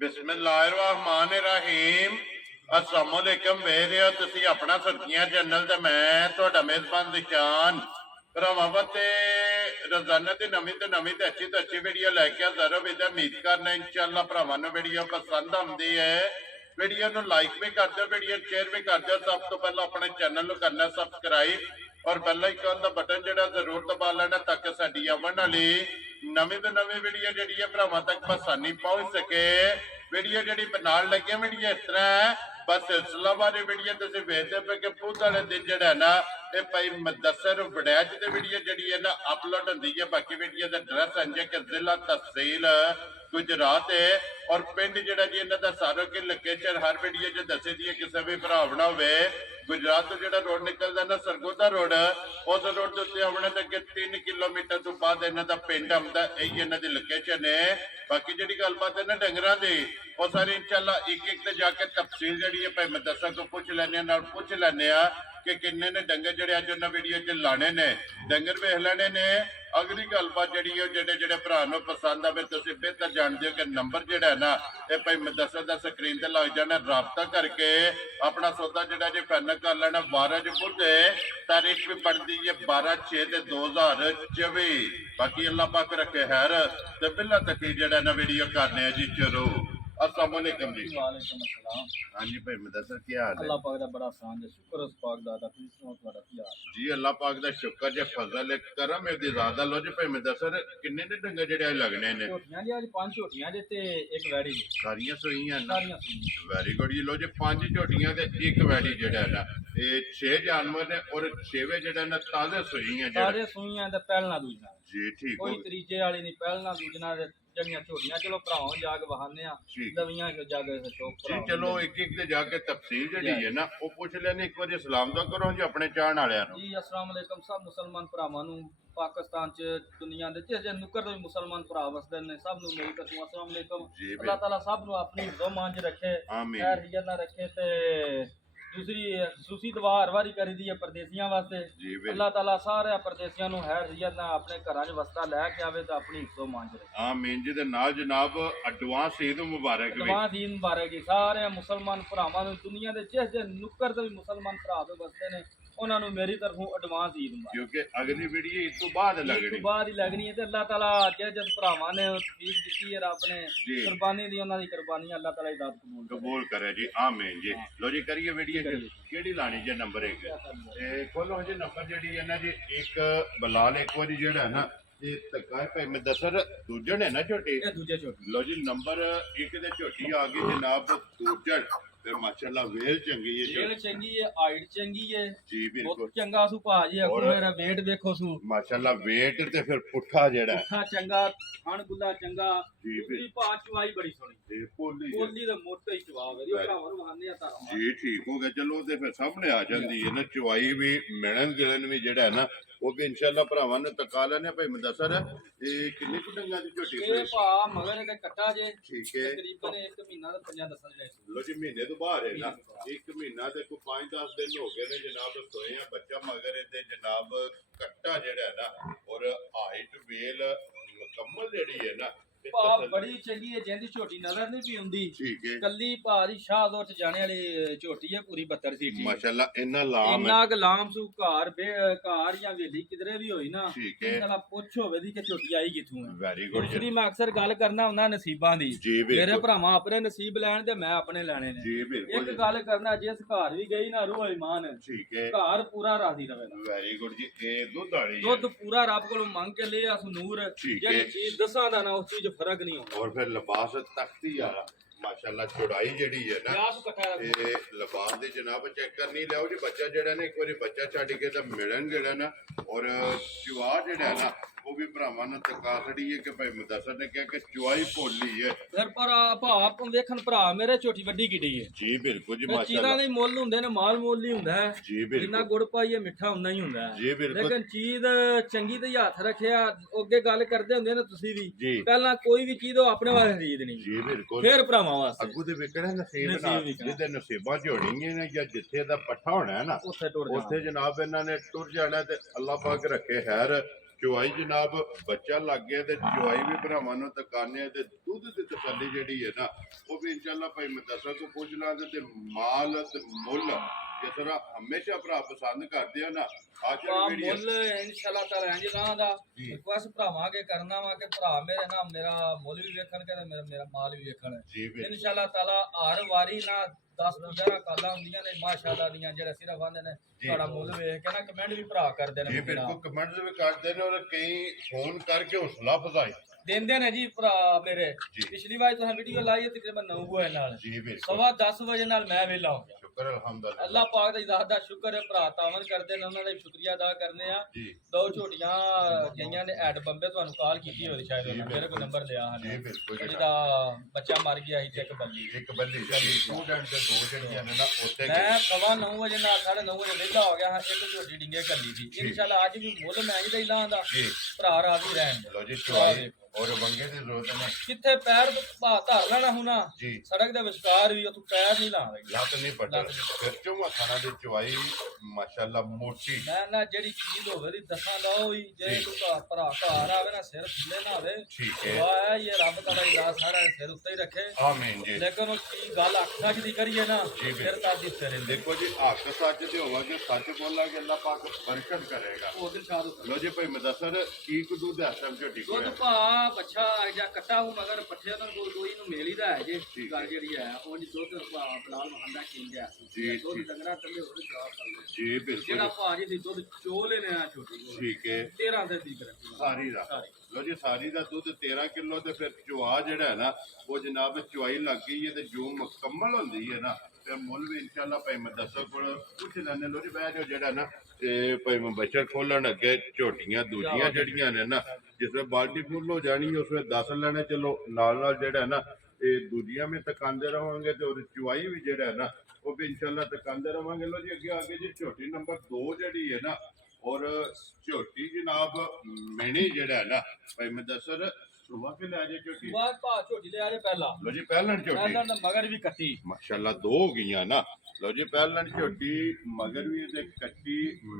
ਬਿਸਮਿल्लाहिर्रहमानिर्रहीम। अस्सलामुअलैकुम। ਵੇਖ ਰਹੇ ਹੋ ਤੁਸੀਂ ਆਪਣਾ ਸੁਰਖੀਆਂ ਚੈਨਲ ਤੇ ਮੈਂ ਤੁਹਾਡਾ ਮੇਜ਼ਬਾਨ ਨਿਸ਼ਾਨ ਭਰਾਵਾਂ ਤੇ ਰੋਜ਼ਾਨਾ ਦੀ ਨਵੀਂ ਤੇ ਅੱਛੀ ਵੀਡੀਓ ਲੈ ਕੇ ਹਾਜ਼ਰ ਹਾਂ। ਉਮੀਦ ਕਰਨਾ ਇਨਸ਼ਾਅੱਲਾ ਭਰਾਵਾਂ ਨੂੰ ਵੀਡੀਓ ਪਸੰਦ ਆਉਂਦੀ ਹੈ। ਵੀਡੀਓ ਨੂੰ ਲਾਈਕ ਵੀ ਕਰ ਦਿਓ, ਵੀਡੀਓ ਸ਼ੇਅਰ ਵੀ ਕਰ ਦਿਓ। ਸਭ ਤੋਂ ਪਹਿਲਾਂ ਆਪਣੇ ਚੈਨਲ ਨੂੰ ਕਰਨਾ ਸਬਸਕ੍ਰਾਈਬ ਔਰ ਬੈਲ ਆਈਕਨ ਦਾ ਬਟਨ ਜਿਹੜਾ ਜ਼ਰੂਰ ਦਬਾ ਲੈਣਾ ਤਾਂ ਕਿ ਸਾਡੀ ਆਉਣ ਵਾਲੀ ਨਵੀਂ ਤੋਂ ਨਵੀਂ ਵੀਡੀਓ ਜਿਹੜੀ ਹੈ ਭਰਾਵਾਂ ਤੱਕ ਆਸਾਨੀ ਪਹੁੰਚ ਸਕੇ। ਵੀਡੀਓ ਜਿਹੜੀ ਬਣਾਉਣ ਲੱਗੇ ਵੀਡੀਓ ਇਸ ਤਰ੍ਹਾਂ ਬਸ ਇਸਲਾਮਾਬਾਦ ਵੀਡੀਓ ਤੁਸੀਂ ਵੇਖਦੇ ਪਏ ਕਿ ਪੁੱਤ ਵਾਲੇ ਦਿਨ ਜਿਹੜਾ ਨਾ ਇਹ ਭਾਈ ਮੁਦੱਸਰ ਵੜੈਚ ਤੇ ਵੀਡੀਓ ਜਿਹੜੀ ਹੈ ਨਾ ਅਪਲੋਡ ਹੁੰਦੀ ਹੈ। ਬਾਕੀ ਵੀਡੀਓ ਦਾ ਐਡਰੈਸ ਅੰਜੇ ਕਿ ਜ਼ਿਲ੍ਹਾ ਤਹਿਸੀਲ ਗੁਜਰਾਤ ਹੈ ਔਰ ਪਿੰਡ ਜਿਹੜਾ ਜੀ ਇਹਨਾਂ ਦਾ ਸਾਰਾ ਕਿ ਲੋਕੇਸ਼ਨ ਹਰ ਵੀਡੀਓ 'ਚ ਦੱਸੇ ਦੀ ਹੈ। ਕਿਸੇ ਵੀ ਭਰਾ ਬਣਾ ਹੋਵੇ ਗੁਜਰਾਤ ਤੋਂ ਜਿਹੜਾ ਰੋਡ ਨਿਕਲਦਾ ਨਾ ਸਰਗੋਦਾ ਰੋਡ, ਉਸ ਰੋਡ ਦੇ ਉੱਤੇ ਆਉਣਾ ਤੇ ਅੱਗੇ 3 ਕਿਲੋਮੀਟਰ ਤੋਂ ਬਾਅਦ ਇਹਨਾਂ ਦਾ ਪਿੰਡ ਆਉਂਦਾ। ਇਹ ਇਹਨਾਂ ਦੀ ਲੋਕੇਸ਼ਨ ਹੈ। ਬਾਕੀ ਜਿਹੜੀ ਗੱਲਬਾਤ ਹੈ ਨਾ ਡੰਗਰਾਂ ਦੀ ਉਹ ਸਾਰੀ ਇਨਸ਼ਾਅੱਲਾ ਇੱਕ ਤੇ ਜਾ ਕੇ ਤਫਸੀਲ ਜਿਹੜੀ ਹੈ ਭਾਈ ਮੁਦੱਸਰ ਤੋਂ ਪੁੱਛ ਲੈਣੇ ਨਾਲ ਪੁੱਛ ਲੈਣੇ ਆ ਕਿ ਕਿੰਨੇ ਨੇ ਡੰਗਰ ਜਿਹੜੇ ਅੱਜ ਉਹਨਾਂ ਵੀਡੀਓ 'ਚ ਲਾਣੇ ਨੇ, ਡੰਗਰ ਵੇਖ ਲੈਣੇ ਨੇ। ਅਗਲੀ ਗੱਲਬਾਤ ਜਿਹੜੀ ਉਹ ਜਿਹੜੇ ਭਰਾ ਨੂੰ ਪਸੰਦ ਆਵੇ ਤੁਸੀਂ ਬਿਹਤਰ ਜਾਣਦੇ ਹੋ ਕਿ ਨੰਬਰ ਜਿਹੜਾ ਹੈ ਨਾ ਇਹ ਭਾਈ ਮੁਦੱਸਰ ਦਾ ਸਕਰੀਨ ਤੇ ਲੱਗ ਜਾਣਾ। ਰਾਬਤਾ ਕਰਕੇ ਆਪਣਾ ਸੌਦਾ ਜਿਹੜਾ ਜੇ ਫਾਈਨਲ ਕਰ ਲੈਣਾ। 12 ਜੁਬਤੇ ਤਾਰੀਖ ਵੀ ਪੜਦੀ ਹੈ 12/6/2024। ਬਾਕੀ ਅੱਲਾਹ ਪਾਕ ਰੱਖੇ ਖੈਰ ਤੇ ਬਿੱਲਾ ਤੱਕ ਜਿਹੜਾ ਨਾ ਵੀਡੀਓ ਕਰਨੇ ਆ ਜੀ। ਚਲੋ अस्सलाम वालेकुम जी। वालेकुम अस्सलाम। हाँ जी भाई मुदस्सर क्या हाल है? अल्लाह पाक दा बड़ा आसान है, शुक्र उस पाक दा दा तुम सुनाओ तुम्हारा क्या हाल जी अल्लाह पाक दा शुक्र जे फजल है करम है दी ज़्यादा लो जी भाई मुदस्सर किन्ने ने डंगर जेड़े लगने ने? झोटियां जी आज 5 झोटियां जे ते एक वैड़ी सारियां सूईयां ना? सारियां सुनियां। वेरी गुड जी। लो जी 5 झोटियां ते एक वैड़ी जेड़ा है ना ये 6 जानवर ने और 6वें जेड़ा ना ताजे सूईयां जेड़ा सारे सुनियां ते पहलना दूजना जी ठीक हो कोई तरीजे वाली नहीं, पहलना दूजना ते जंगियां झोटियां चलो भराओं जाग बहाने आ ठीक। दवियां जाग चौक जी चलो एक ते जाके तफसील जेड़ी है ना वो पूछ लेने। एक बार सलाम तो करो जी अपने चाहण वालियां नु। जी अस्सलाम वालेकुम सब मुसलमान भरावां नु पाकिस्तान च दुनिया दे जिस नुक्कर दे मुसलमान भरा वसदे ने सब नु मेरी तरफों अस्सलाम वालेकुम। जी अल्लाह ताला सब नु अपनी हिफ्ज़ो मान च रखे, आमीन। खैर हियत ना रखे ते दूसरी खसूसी दुआ हर वारी करी दी है परदेसियां वास्ते। जी बिल्कुल। अल्लाह ताला सारे परदेसियां नु खैर हियत ना अपने घरां च वसता लैके आवे ते अपनी हिफ्ज़ो मान च रखे। आमीन जी। दे नाल जनाब एडवांस ईद मुबारक भी। एडवांस ईद मुबारक जी सारे मुसलमान भरावां नु दुनिया दे जिस नुक्कर ते भी मुसलमान भरा ते वसदे ने ਉਹਨਾਂ ਨੂੰ ਮੇਰੀ ਤਰਫੋਂ ਐਡਵਾਂਸ ਈਦ ਮੁਬਾਰਕ। क्योंकि अगली वीडियो ईद तो बाद ਈਦ लगनी। ਤੋਂ ਬਾਅਦ ਹੀ ਲੱਗਣੀ ਹੈ ਤੇ ਅੱਲਾਹ ਤਾਲਾ ਜਿਸ ਭਰਾਵਾਂ ਨੇ ਤਕਲੀਫ ਦਿੱਤੀ ਹੈ ਰੱਬ ਨੇ जी ਕੁਰਬਾਨੀ ਦੀ ਉਹਨਾਂ ਦੀ ਕੁਰਬਾਨੀਆਂ ਅੱਲਾਹ ਤਾਲਾ ਇਦਾਤ ਕਬੂਲ ਕਰੇ। कबूल करे जी आमीन जी। लो जी करिए वीडियो केड़ी लानी जी नंबर 1 खोलो जी। नंबर जेडी है ना जी एक बलाल एक बारी जेड़ा है ना ये तकाय भाई मुदस्सर दूजन है ना छोटी। ਇਹ ਦੂਜੇ ਛੋਟੇ लो जी नंबर 1 दे छोटी आ गई जनाब दूजन ते माशाल्लाह वेल चंगी है ਜੇਲ जी। ਚੰਗੀ ਹੈ, ਹਾਈਟ ਚੰਗੀ ਹੈ, जी ਬਹੁਤ बिल्कुल ਚੰਗਾ ਸੂ ਭਾਜੀ ਅੱਗੋਂ और- ਮੇਰਾ weight ਦੇਖੋ ਸੂ माशाल्लाह वेट ते फिर पुट्ठा जेड़ा है ਪੁੱਠਾ ਚੰਗਾ, ਖਾਣ ਗੁੱਲਾ ਚੰਗਾ, जी ਦੂਸਰੀ ਭਾਅ ਚਵਾਈ ਬੜੀ ਸੋਹਣੀ, ते पोली है। ਕੋਲੀ ਦਾ ਮੋਟਾ ਹੀ ਜਵਾਬ ਹੈ। ਇਹ ਭਰਾਵਾਂ ਨੂੰ ਵਹਾਨੇ ਆ ਤਾਰਾਂ जी ठीक हो गया। चलो ते फिर सामने आ जाती है ना चुवाई भी मिलन गिलन भी जेड़ा है ना वो भी इंशाल्लाह भरावां ने तका लेने भाई मुदस्सर ये किन्नी कुछ डंगा दी झोटी ਇਹ ਭਾਅ ਮਗਰ ਇਹਦੇ ਕੱਟਾ ਜੇ ठीक है। ਤਕਰੀਬਨ 1 ਮਹੀਨਾ ਤੇ 5 10 ਦਿਨ लो जी महीने तो बाहर है ना एक महीना ते को 5-10 दिन हो गए ने जनाब सोए हैं बच्चा मगर ते जनाब कट्टा जेड़ा है ना और हाइट वेल मुकम्मल जेड़ी है ना ते ਭਾਅ तसल्ली- ਬੜੀ ਚੰਗੀ ਹੈ, ਜਿੰਦੀ ਝੋਟੀ ਨਜ਼ਰ ਨਹੀਂ ਪਈ ਹੁੰਦੀ। ठीक है ਕੱਲੀ ਭਾਅ ਦੀ ਸ਼ਾਹਦੌਰ ਚ ਜਾਣੇ ਵਾਲੀ ਝੋਟੀ ਹੈ, ਪੂਰੀ 72 ਸੀਟੀ। माशाल्लाह इन्ना लाम है। ਇੰਨਾ ਗੁਲਾਮ ਸੂ ਘਰ ਘਰ ਜਾਂ ਵੇਲੀ ਕਿਧਰੇ ਵੀ ਹੋਈ ਨਾ ठीक है ਸਾਲਾ ਪੁੱਛ ਹੋਵੇ ਦੀ ਕਿ ਝੋਟੀ ਆਈ ਕਿੱਥੋਂ ਹੈ। वेरी गुड ਦੂਸਰੀ ਮੈਂ ਅਕਸਰ ਗੱਲ ਕਰਨਾ ਹੁੰਦਾ ਨਸੀਬਾਂ ਦੀ। जी ਮੇਰੇ बिल्कुल ਭਰਾਵਾਂ ਆਪਣੇ ਨਸੀਬ ਲੈਣ ਤੇ ਮੈਂ ਆਪਣੇ ਲੈਣੇ ਨੇ। जी बिल्कुल ਇੱਕ ਗੱਲ ਕਰਨਾ, ਜਿਸ ਘਰ ਵੀ ਗਈ ਨਾ ਰੂਹ ਇਮਾਨ ठीक है ਘਰ ਪੂਰਾ ਰਾਜ਼ੀ ਰਵੇਗਾ। वेरी गुड जी ये दूध वाली है। ਦੁੱਧ ਪੂਰਾ ਰੱਬ ਕੋਲੋਂ ਮੰਗ ਕੇ ਲਿਆ ਸਨੂਰ, ਠੀਕ ਜਿਹੜੀ ਹੈ। ਚੀਜ਼ ਦਸਾਂ ਦਾ ਨਾ ਉਸ ਚੀਜ਼ ਫਰਕ ਨਹੀਂ ਹੁੰਦਾ। और फिर लिबास तख्ती यारा माशाल्लाह चौड़ाई जेडी है ना ਵਿਆਹ ਨੂੰ ਇਕੱਠਾ ਰੱਖੋ। ये लिबास दी जनाब चेक करनी लियाओ जी बच्चा जेड़ा ना एक बारी बच्चा छड़ के तो मिलन जेड़ा ना और चुआ जेड़ा है ना वो भी भरावां ने तका खड़ी है कि भाई मुदस्सर ने कहा कि चुआई भोली है। ਫਿਰ ਪਰ ਭਾਪ ਵੇਖਣ ਭਰਾ ਮੇਰੇ ਝੋਟੀ ਵੱਡੀ ਕਿੱਡੀ ਹੈ। जी बिल्कुल जी ਚੀਜ਼ਾਂ माशाल्लाह ਦੇ ਮੁੱਲ ਹੁੰਦੇ ਨੇ, ਮਾਲ ਮੁੱਲ ਹੀ ਹੁੰਦਾ ਹੈ। जी ਜਿੰਨਾ बिल्कुल ਗੁੜ ਪਾਈਏ ਮਿੱਠਾ ਹੁੰਦਾ ਹੀ ਹੁੰਦਾ ਹੈ। जी बिल्कुल ਲੇਕਿਨ ਚੀਜ਼ ਚੰਗੀ ਤੇ ਹੱਥ ਰੱਖਿਆ ਅੱਗੇ ਗੱਲ ਕਰਦੇ ਹੁੰਦੇ ਨੇ ਤੁਸੀਂ ਵੀ जी ਪਹਿਲਾਂ ਕੋਈ ਵੀ ਚੀਜ਼ ਉਹ ਆਪਣੇ ਵਾਸਤੇ ਖਰੀਦ ਨਹੀਂ, जी बिल्कुल ਫਿਰ ਭਰਾਵਾਂ ਵਾਸਤੇ ਅੱਗੂ ਦੇ ਵਿਕਣਾ ਨਸੀਬ ਨਸੀਬ ਨਾਲ ਵਿਕਣਾ। ਜਿਹਦੇ ਨਸੀਬਾਂ ਜੋੜੀਆਂ ਨੇ ਜਾਂ ਜਿੱਥੇ ਦਾ ਪੱਠਾ ਹੋਣਾ ਹੈ ਨਾ ਉੱਥੇ ਟੁਰ ਜਾਣਾ। ਉੱਥੇ ਜਨਾਬ ਇਹਨਾਂ ਨੇ ਟੁਰ ਜਾਣਾ ਤੇ ਅੱਲਾਹ ਪਾਕ ਰੱਖੇ ਖੈਰ। ਚੁਆਈ ਜਨਾਬ ਬੱਚਾ ਲੱਗ ਗਿਆ ਤੇ ਚੁਆਈ ਵੀ ਭਰਾਵਾਂ ਨੂੰ ਤਕਾਨੇ ਤੇ ਦੁੱਧ ਦੀ ਤਸੱਲੀ ਤਸੱਲੀ ਜਿਹੜੀ ਹੈ ਨਾ ਉਹ ਵੀ ਇਨਸ਼ਾਅੱਲਾ ਭਾਈ ਮਦਰਸਾ ਤੋਂ ਪੁੱਛ ਲਾਂਗੇ ਤੇ ਮਾਲ ਤੇ ਮੁੱਲ ਜਿਸ ਤਰ੍ਹਾਂ ਹਮੇਸ਼ਾ ਭਰਾ ਪਸੰਦ ਕਰਦੇ ਆ ਨਾ ਅੱਜ ਆ ਜਿਹੜੀ ਮੁੱਲ ਇਨਸ਼ਾਅੱਲਾ ਤਾਲਾ ਇੰਜ ਨਾਂ ਦਾ ਜੀ। ਬਸ ਭਰਾਵਾਂ ਕੇ ਕਰਨਾ ਵਾ ਕਿ ਭਰਾ ਮੇਰੇ ਨਾ ਮੇਰਾ ਮੁੱਲ ਵੀ ਵੇਖਣ ਕੇ ਤੇ ਮੇਰਾ ਮਾਲ ਵੀ ਵੇਖਣ ਜੀ ਬਿਲਕੁਲ ਇਨਸ਼ਾਅੱਲਾ ਤਾਲਾ ਹਰ ਵਾਰੀ ਨਾ 10 11 ਕਾਲਾਂ ਹੁੰਦੀਆਂ ਨੇ ਮਾਸ਼ਾਅੱਲਾ ਦੀਆਂ ਜਿਹੜੇ ਸਿਰਫ ਆਂਦੇ ਨੇ ਜੀ। ਤੁਹਾਡਾ ਮੁੱਲ ਵੇਖ ਕੇ ਨਾ ਕਮੈਂਟ ਵੀ ਭਰਾ ਕਰਦੇ ਜੀ ਨੇ ਬਿਲਕੁਲ ਕਮੈਂਟਸ ਵੀ ਕਰਦੇ ਨੇ ਔਰ ਕਈ ਫੋਨ ਕਰਕੇ ਹੌਸਲਾ ਫਜ਼ਾਈ ਦਿੰਦੇ ਨੇ ਜੀ ਭਰਾ ਮੇਰੇ ਜੀ। ਪਿਛਲੀ ਵਾਰ ਤੁਸੀਂ ਵੀਡੀਓ ਲਾਈ ਹੈ ਤਕਰੀਬਨ 9 ਵਜੇ ਨਾਲ ਜੀ ਬਿਲਕੁਲ ਸਵਾ 10 ਵਜੇ ਨਾਲ ਮੈਂ ਵੇਲਾ ਹੋ ਗਿਆ ਸ਼ੁਕਰ ਅਲਹਮਦੁਲਿਲਾ ਅੱਲਾਹ ਪਾਕ ਦਾ ਇਜ਼ਾਤ ਦਾ ਸ਼ੁਕਰ ਹੈ ਭਰਾ ਤਾਵਨ ਕਰਦੇ ਨੇ ਉਹਨਾਂ ਦਾ ਵੀ ਸ਼ੁਕਰੀਆ ਅਦਾ ਕਰਨੇ ਆ ਜੀ ਦੋ ਝੋਟੀਆਂ ਗਈਆਂ ਨੇ ਐਡ ਬੰਬੇ ਤੁਹਾਨੂੰ ਕਾਲ ਕੀਤੀ ਹੋਈ ਸ਼ਾਇਦ ਉਹਨਾਂ ਮੇਰੇ ਕੋਲ ਨੰਬਰ ਲਿਆ ਜੀ ਹਨ ਬਿਲਕੁਲ ਜਿਹਦਾ ਬੱਚਾ ਮਰ ਗਿਆ ਸੀ ਤੇ ਇੱਕ ਬੱਲੀ ਇੱਕ ਬੱਲੀ ਸਟੂਡੈਂਟ ਦੇ ਦੋ ਜਿਹੜੀਆਂ ਨੇ ਨਾ ਉੱਥੇ ਮੈਂ ਸਵਾ 9 ਵਜੇ ਨਾਲ 9:30 ਵਜੇ ਵਿਹਲਾ ਹੋ ਗਿਆ ਹਾਂ ਇੱਕ ਝੋਟੀ ਡਿੰਗੇ ਕੱਲੀ ਸੀ ਇਨਸ਼ਾਅੱਲਾ ਅੱਜ ਵੀ ਮੁੱਲ ਮੈਂ ਹੀ ਦਾ ਇਲਾਹਾਂ ਦਾ ਜੀ ਭਰਾ ਰਾਜ਼ੀ ਰਹਿਣ ਦੇ। ਲੋ ਜੀ ਚੁਆਈ ਔਰ ਬੰਗੇ ਦੀ ਜ਼ਰੂਰਤ ਨੇ ਕਿੱਥੇ ਪੈਰ ਭਾ ਧਰ ਲੈਣਾ ਹੁਣਾ ਜੀ ਸੜਕ ਦੇ ਵਿਚਕਾਰ ਵੀ ਉੱਥੇ ਪੈਰ ਨਹੀਂ ਲਾਉਂਦੇ ਲੱਤ ਨਹੀਂ ਪਟਾ ਫਿਰ ਚੋਂ ਖਾਣਾ ਦੀ ਚੁਆਈ ਮਾਸ਼ਾਅੱਲਾ ਮੋਟੀ ਮੈਂ ਨਾ ਜਿਹੜੀ ਚੀਜ਼ ਹੋਵੇ ਦੀ ਦੱਸਾਂ ਦਾ ਉਹ ਹੀ ਜੇ ਤੂੰ ਭਰਾ ਘਰ ਆਵੇ ਨਾ ਸਿਰ ਥੱਲੇ ਨਾ ਹੋਵੇ ਠੀਕ ਹੈ ਵਾਹ ਹੈ ਇਹ ਰੱਬ ਤਾਲਾ ਇਜ਼ਾ ਸਾਰਾ ਸਿਰ ਉੱਤੇ ਹੀ ਰੱਖੇ ਆਮੀਨ ਜੀ ਲੇਕਿਨ ਉਹ ਕੀ ਗੱਲ ਅੱਖਾਂ 'ਚ ਦੀ ਕਰੀਏ ਨਾ ਜੀ ਫਿਰ ਤਾਂ ਦੀ ਸਿਰ ਰਹਿੰਦੇ ਦੇਖੋ ਜੀ ਹੱਕ ਸੱਚ ਤੇ ਹੋਵਾਂਗੇ ਸੱਚ ਬੋਲਾਂਗੇ ਅੱਲਾਹ ਪਾਕ ਬਰਕਤ ਕਰੇਗਾ ਉਹ ਦਿਨ ਸ਼ਾਦ ਲੋ ਜੀ ਭਾਈ ਮਦਸਰ ਕੀ ਕੁ ਦੁੱਧ ਹਸਮ ਝੋਟੀ ਕੋਲ ਦੁੱਧ ਭਾ ਬੱਚਾ ਜਾਂ ਕੱਟਾ ਹੂੰ ਮਗਰ ਪੱਠੇ ਉਹਨਾਂ ਕੋਲ ਕੋਈ ਨੂੰ ਮੇਲ ਹੀ ਦਾ ਹੈ ਜੇ ਠੀਕ ਗੱਲ ਜਿਹੜੀ ਹੈ ਉਹ ਜੀ ਦੁੱਧ ਭਾ ਬਲਾਲ ਮਹੰਦਾ ਕਿੰਦਿਆ ਜੀ, ਦੁੱਧ ਠੀਕ। ਡੰਗਰਾ ਥੱਲੇ ਹੋਰ ਜਵਾਬ ਕਰਦੇ ਜੀ ਬਿਲਕੁਲ ਜਿਹੜਾ ਭਾਜੀ ਦੀ ਦੁੱਧ ਚੋ ਲੈਨੇ ਆ ਛੋਟੀ ਕੋਲ ਠੀਕ ਹੈ 13 ਦੇ ਦੀ ਕਰੇ ਸਾਰੀ ਦਾ ਲੋ ਜੀ ਸਾਰੀ ਦਾ ਦੁੱਧ 13 ਕਿਲੋ ਤੇ ਫਿਰ ਚੁਆ ਜਿਹੜਾ ਹੈ ਨਾ ਉਹ ਜਨਾਬ ਚੁਆਈ ਲੱਗ ਗਈ ਹੈ ਤੇ ਜੋ ਮੁਕੰਮਲ ਹੁੰਦੀ ਹੈ ਨਾ ਤੇ ਮੁੱਲ ਵੀ ਇਨਸ਼ਾਅੱਲਾ ਭਾਈ ਮਦਸਰ ਕੋਲ ਪੁੱਛ ਲੈਣੇ ਲੋ ਜੀ ਬਹਿ ਜਾਓ ਜਿਹੜਾ ਨਾ ਤੇ ਭਾਈ ਬੱਚਾ ਖੋਲਣ ਅੱਗੇ ਝੋਟੀਆਂ ਦੂਜੀਆਂ ਜਿਹੜੀਆਂ ਨੇ ਨਾ ਜਿਸ ਵੇਲੇ ਬਾਲਟੀ ਫੁੱਲ ਹੋ ਜਾਣੀ ਉਸ ਵੇਲੇ 10 ਲੈਣੇ ਚਲੋ ਨਾਲ ਨਾਲ ਜਿਹੜਾ ਹੈ ਨਾ ਇਹ ਦੂਜੀਆਂ ਵੀ ਤਕਾਂਦੇ ਰਹਾਂਗੇ ਤੇ ਉਹਦੀ ਚੁਆਈ ਵੀ ਜਿਹੜਾ ਹੈ ਨਾ ਉਹ ਵੀ ਇਨਸ਼ਾਅੱਲਾ ਤਕਾਂਦੇ ਰਹਾਂਗੇ ਲੋ ਜੀ ਅੱਗੇ ਜੀ ਝੋਟੀ ਨੰਬਰ 2 ਜਿਹੜੀ ਹੈ ਨਾ ਔਰ ਝੋਟੀ ਜਨਾਬ ਮੈਨੇ ਜਿਹੜਾ ਹੈ ਨਾ ਭਾਈ ਮਦਸਰ ਸੁਬਾ ਕੇ ਲੈ ਜੇ ਝੋਟੀ ਬਾਅਦ ਭਾ ਝੋਟੀ ਲੈ ਆਲੇ ਪਹਿਲਾਂ ਲੋ ਜੀ ਪਹਿਲਣ ਝੋਟੀ ਪਹਿਲਾਂ ਤਾਂ ਮਗਰ ਵੀ ਕੱਟੀ ਮਾਸ਼ਾਅੱਲਾ ਦੋ ਹੋ ਗਈਆਂ ਨਾ ਲੋ ਜੀ ਪਹਿਲਣ ਝੋਟੀ ਮਗਰ ਵੀ ਤੇ ਕੱਟੀ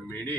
ਮੇਣੇ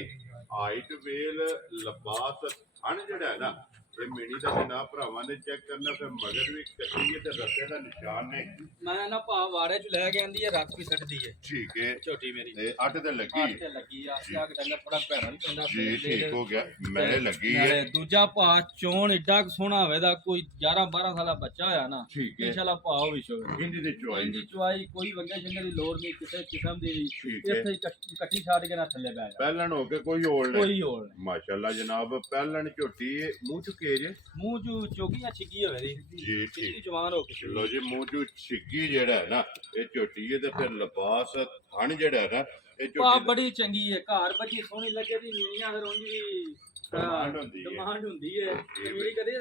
ਹਾਈਟ ਵੇਲ ਲਬਾਸ ਹਣ ਜਿਹੜਾ ਹੈ ਨਾ ਇਹ ਮੇਣੀ ਦਾ ਜਨਾਬ ਭਰਾਵਾਂ ਨੇ ਚੈੱਕ ਕਰਨਾ ਫਿਰ ਮਗਰ ਵੀ ਕੱਟੀ ਹੈ ਤੇ ਰੱਸੇ ਦਾ ਨਿਸ਼ਾਨ ਨੇ ਮੈਂ ਨਾ ਭਾ ਵਾੜੇ ਚ ਲੈ ਕੇ ਆਂਦੀ ਹੈ ਰੱਖ ਵੀ ਛੱਡਦੀ ਹੈ ਠੀਕ ਹੈ ਝੋਟੀ ਮੇਰੀ ਤੇ 8 ਤੇ ਲੱਗੀ ਹੱਥ ਤੇ ਲੱਗੀ ਆ ਸਿਆਗ ਡੰਗਰ ਥੋੜਾ ਭੈੜਾ ਵੀ ਪੈਂਦਾ ਜੀ ਠੀਕ ਹੋ ਗਿਆ ਮੈਨੇ ਲੱਗੀ ਹੈ ਨਾਲੇ ਦੂਜਾ ਭਾ ਚੋਣ ਏਡਾ ਕੁ ਸੋਹਣਾ ਹੋਵੇ ਦਾ ਕੋਈ 11 12 ਸਾਲਾ ਬੱਚਾ ਹੋਇਆ ਨਾ ਠੀਕ ਹੈ ਇਨਸ਼ਾਅੱਲਾ ਭਾ ਉਹ ਵੀ ਸ਼ੋਵੇ ਹਿੰਦੀ ਦੀ ਚੁਆਈ ਇੰਦੀ ਚੁਆਈ ਕੋਈ ਵੰਗੇ ਸ਼ੰਗੇ ਦੀ ਲੋੜ ਨਹੀਂ ਕਿਸੇ ਕਿਸਮ ਦੀ ਵੀ ਠੀਕ ਹੈ ਇੱਥੇ ਹੀ ਕੱਟੀ ਛੱਡ ਕੇ ਨਾ ਥੱਲੇ ਬਹਿ ਜਾ ਪਹਿਲਣ ਹੋ ਕੇ ਕੋਈ ਹੋਲ ਨਹੀਂ ਕੋਈ ਹੋਰ ਨਹੀਂ ਮਾਸ਼ਾਅੱਲਾ ਜਨਾਬ ਪਹਿਲਣ ਝੋਟੀ ਮੂੰਹ ਚੁਕੇ ਜੇ ਮੂੰਹ ਚੋਂ ਚੋਗੀਆਂ ਛਿੱਗੀ ਹੋਵੇ ਦੀ ਜੀ ਕਿੰਨੀ ਠੀਕ ਜਵਾਨ ਹੋ ਕੇ ਲੋ ਜੀ ਮੂੰਹ ਚੋਂ ਛਿੱਗੀ ਜਿਹੜਾ ਹੈ ਨਾ ਇਹ ਝੋਟੀ ਹੈ ਤੇ ਫਿਰ ਲਿਬਾਸ ਥਣ ਜਿਹੜਾ ਹੈ ਨਾ ਇਹ ਭਾ ਝੋਟੀ ਬੜੀ ਚੰਗੀ ਹੈ ਘਰ ਬੱਜੀ ਸੋਹਣੀ ਲੱਗੇ ਦੀ ਨੀਆਂ ਫਿਰ ਉਂਝ ਵੀ ਡਿਮਾਂਡ ਹੁੰਦੀ ਹੈ। ਡਿਮਾਂਡ ਹੁੰਦੀ ਹੈ ਤੇ ਮੇਰੀ ਕਦੇ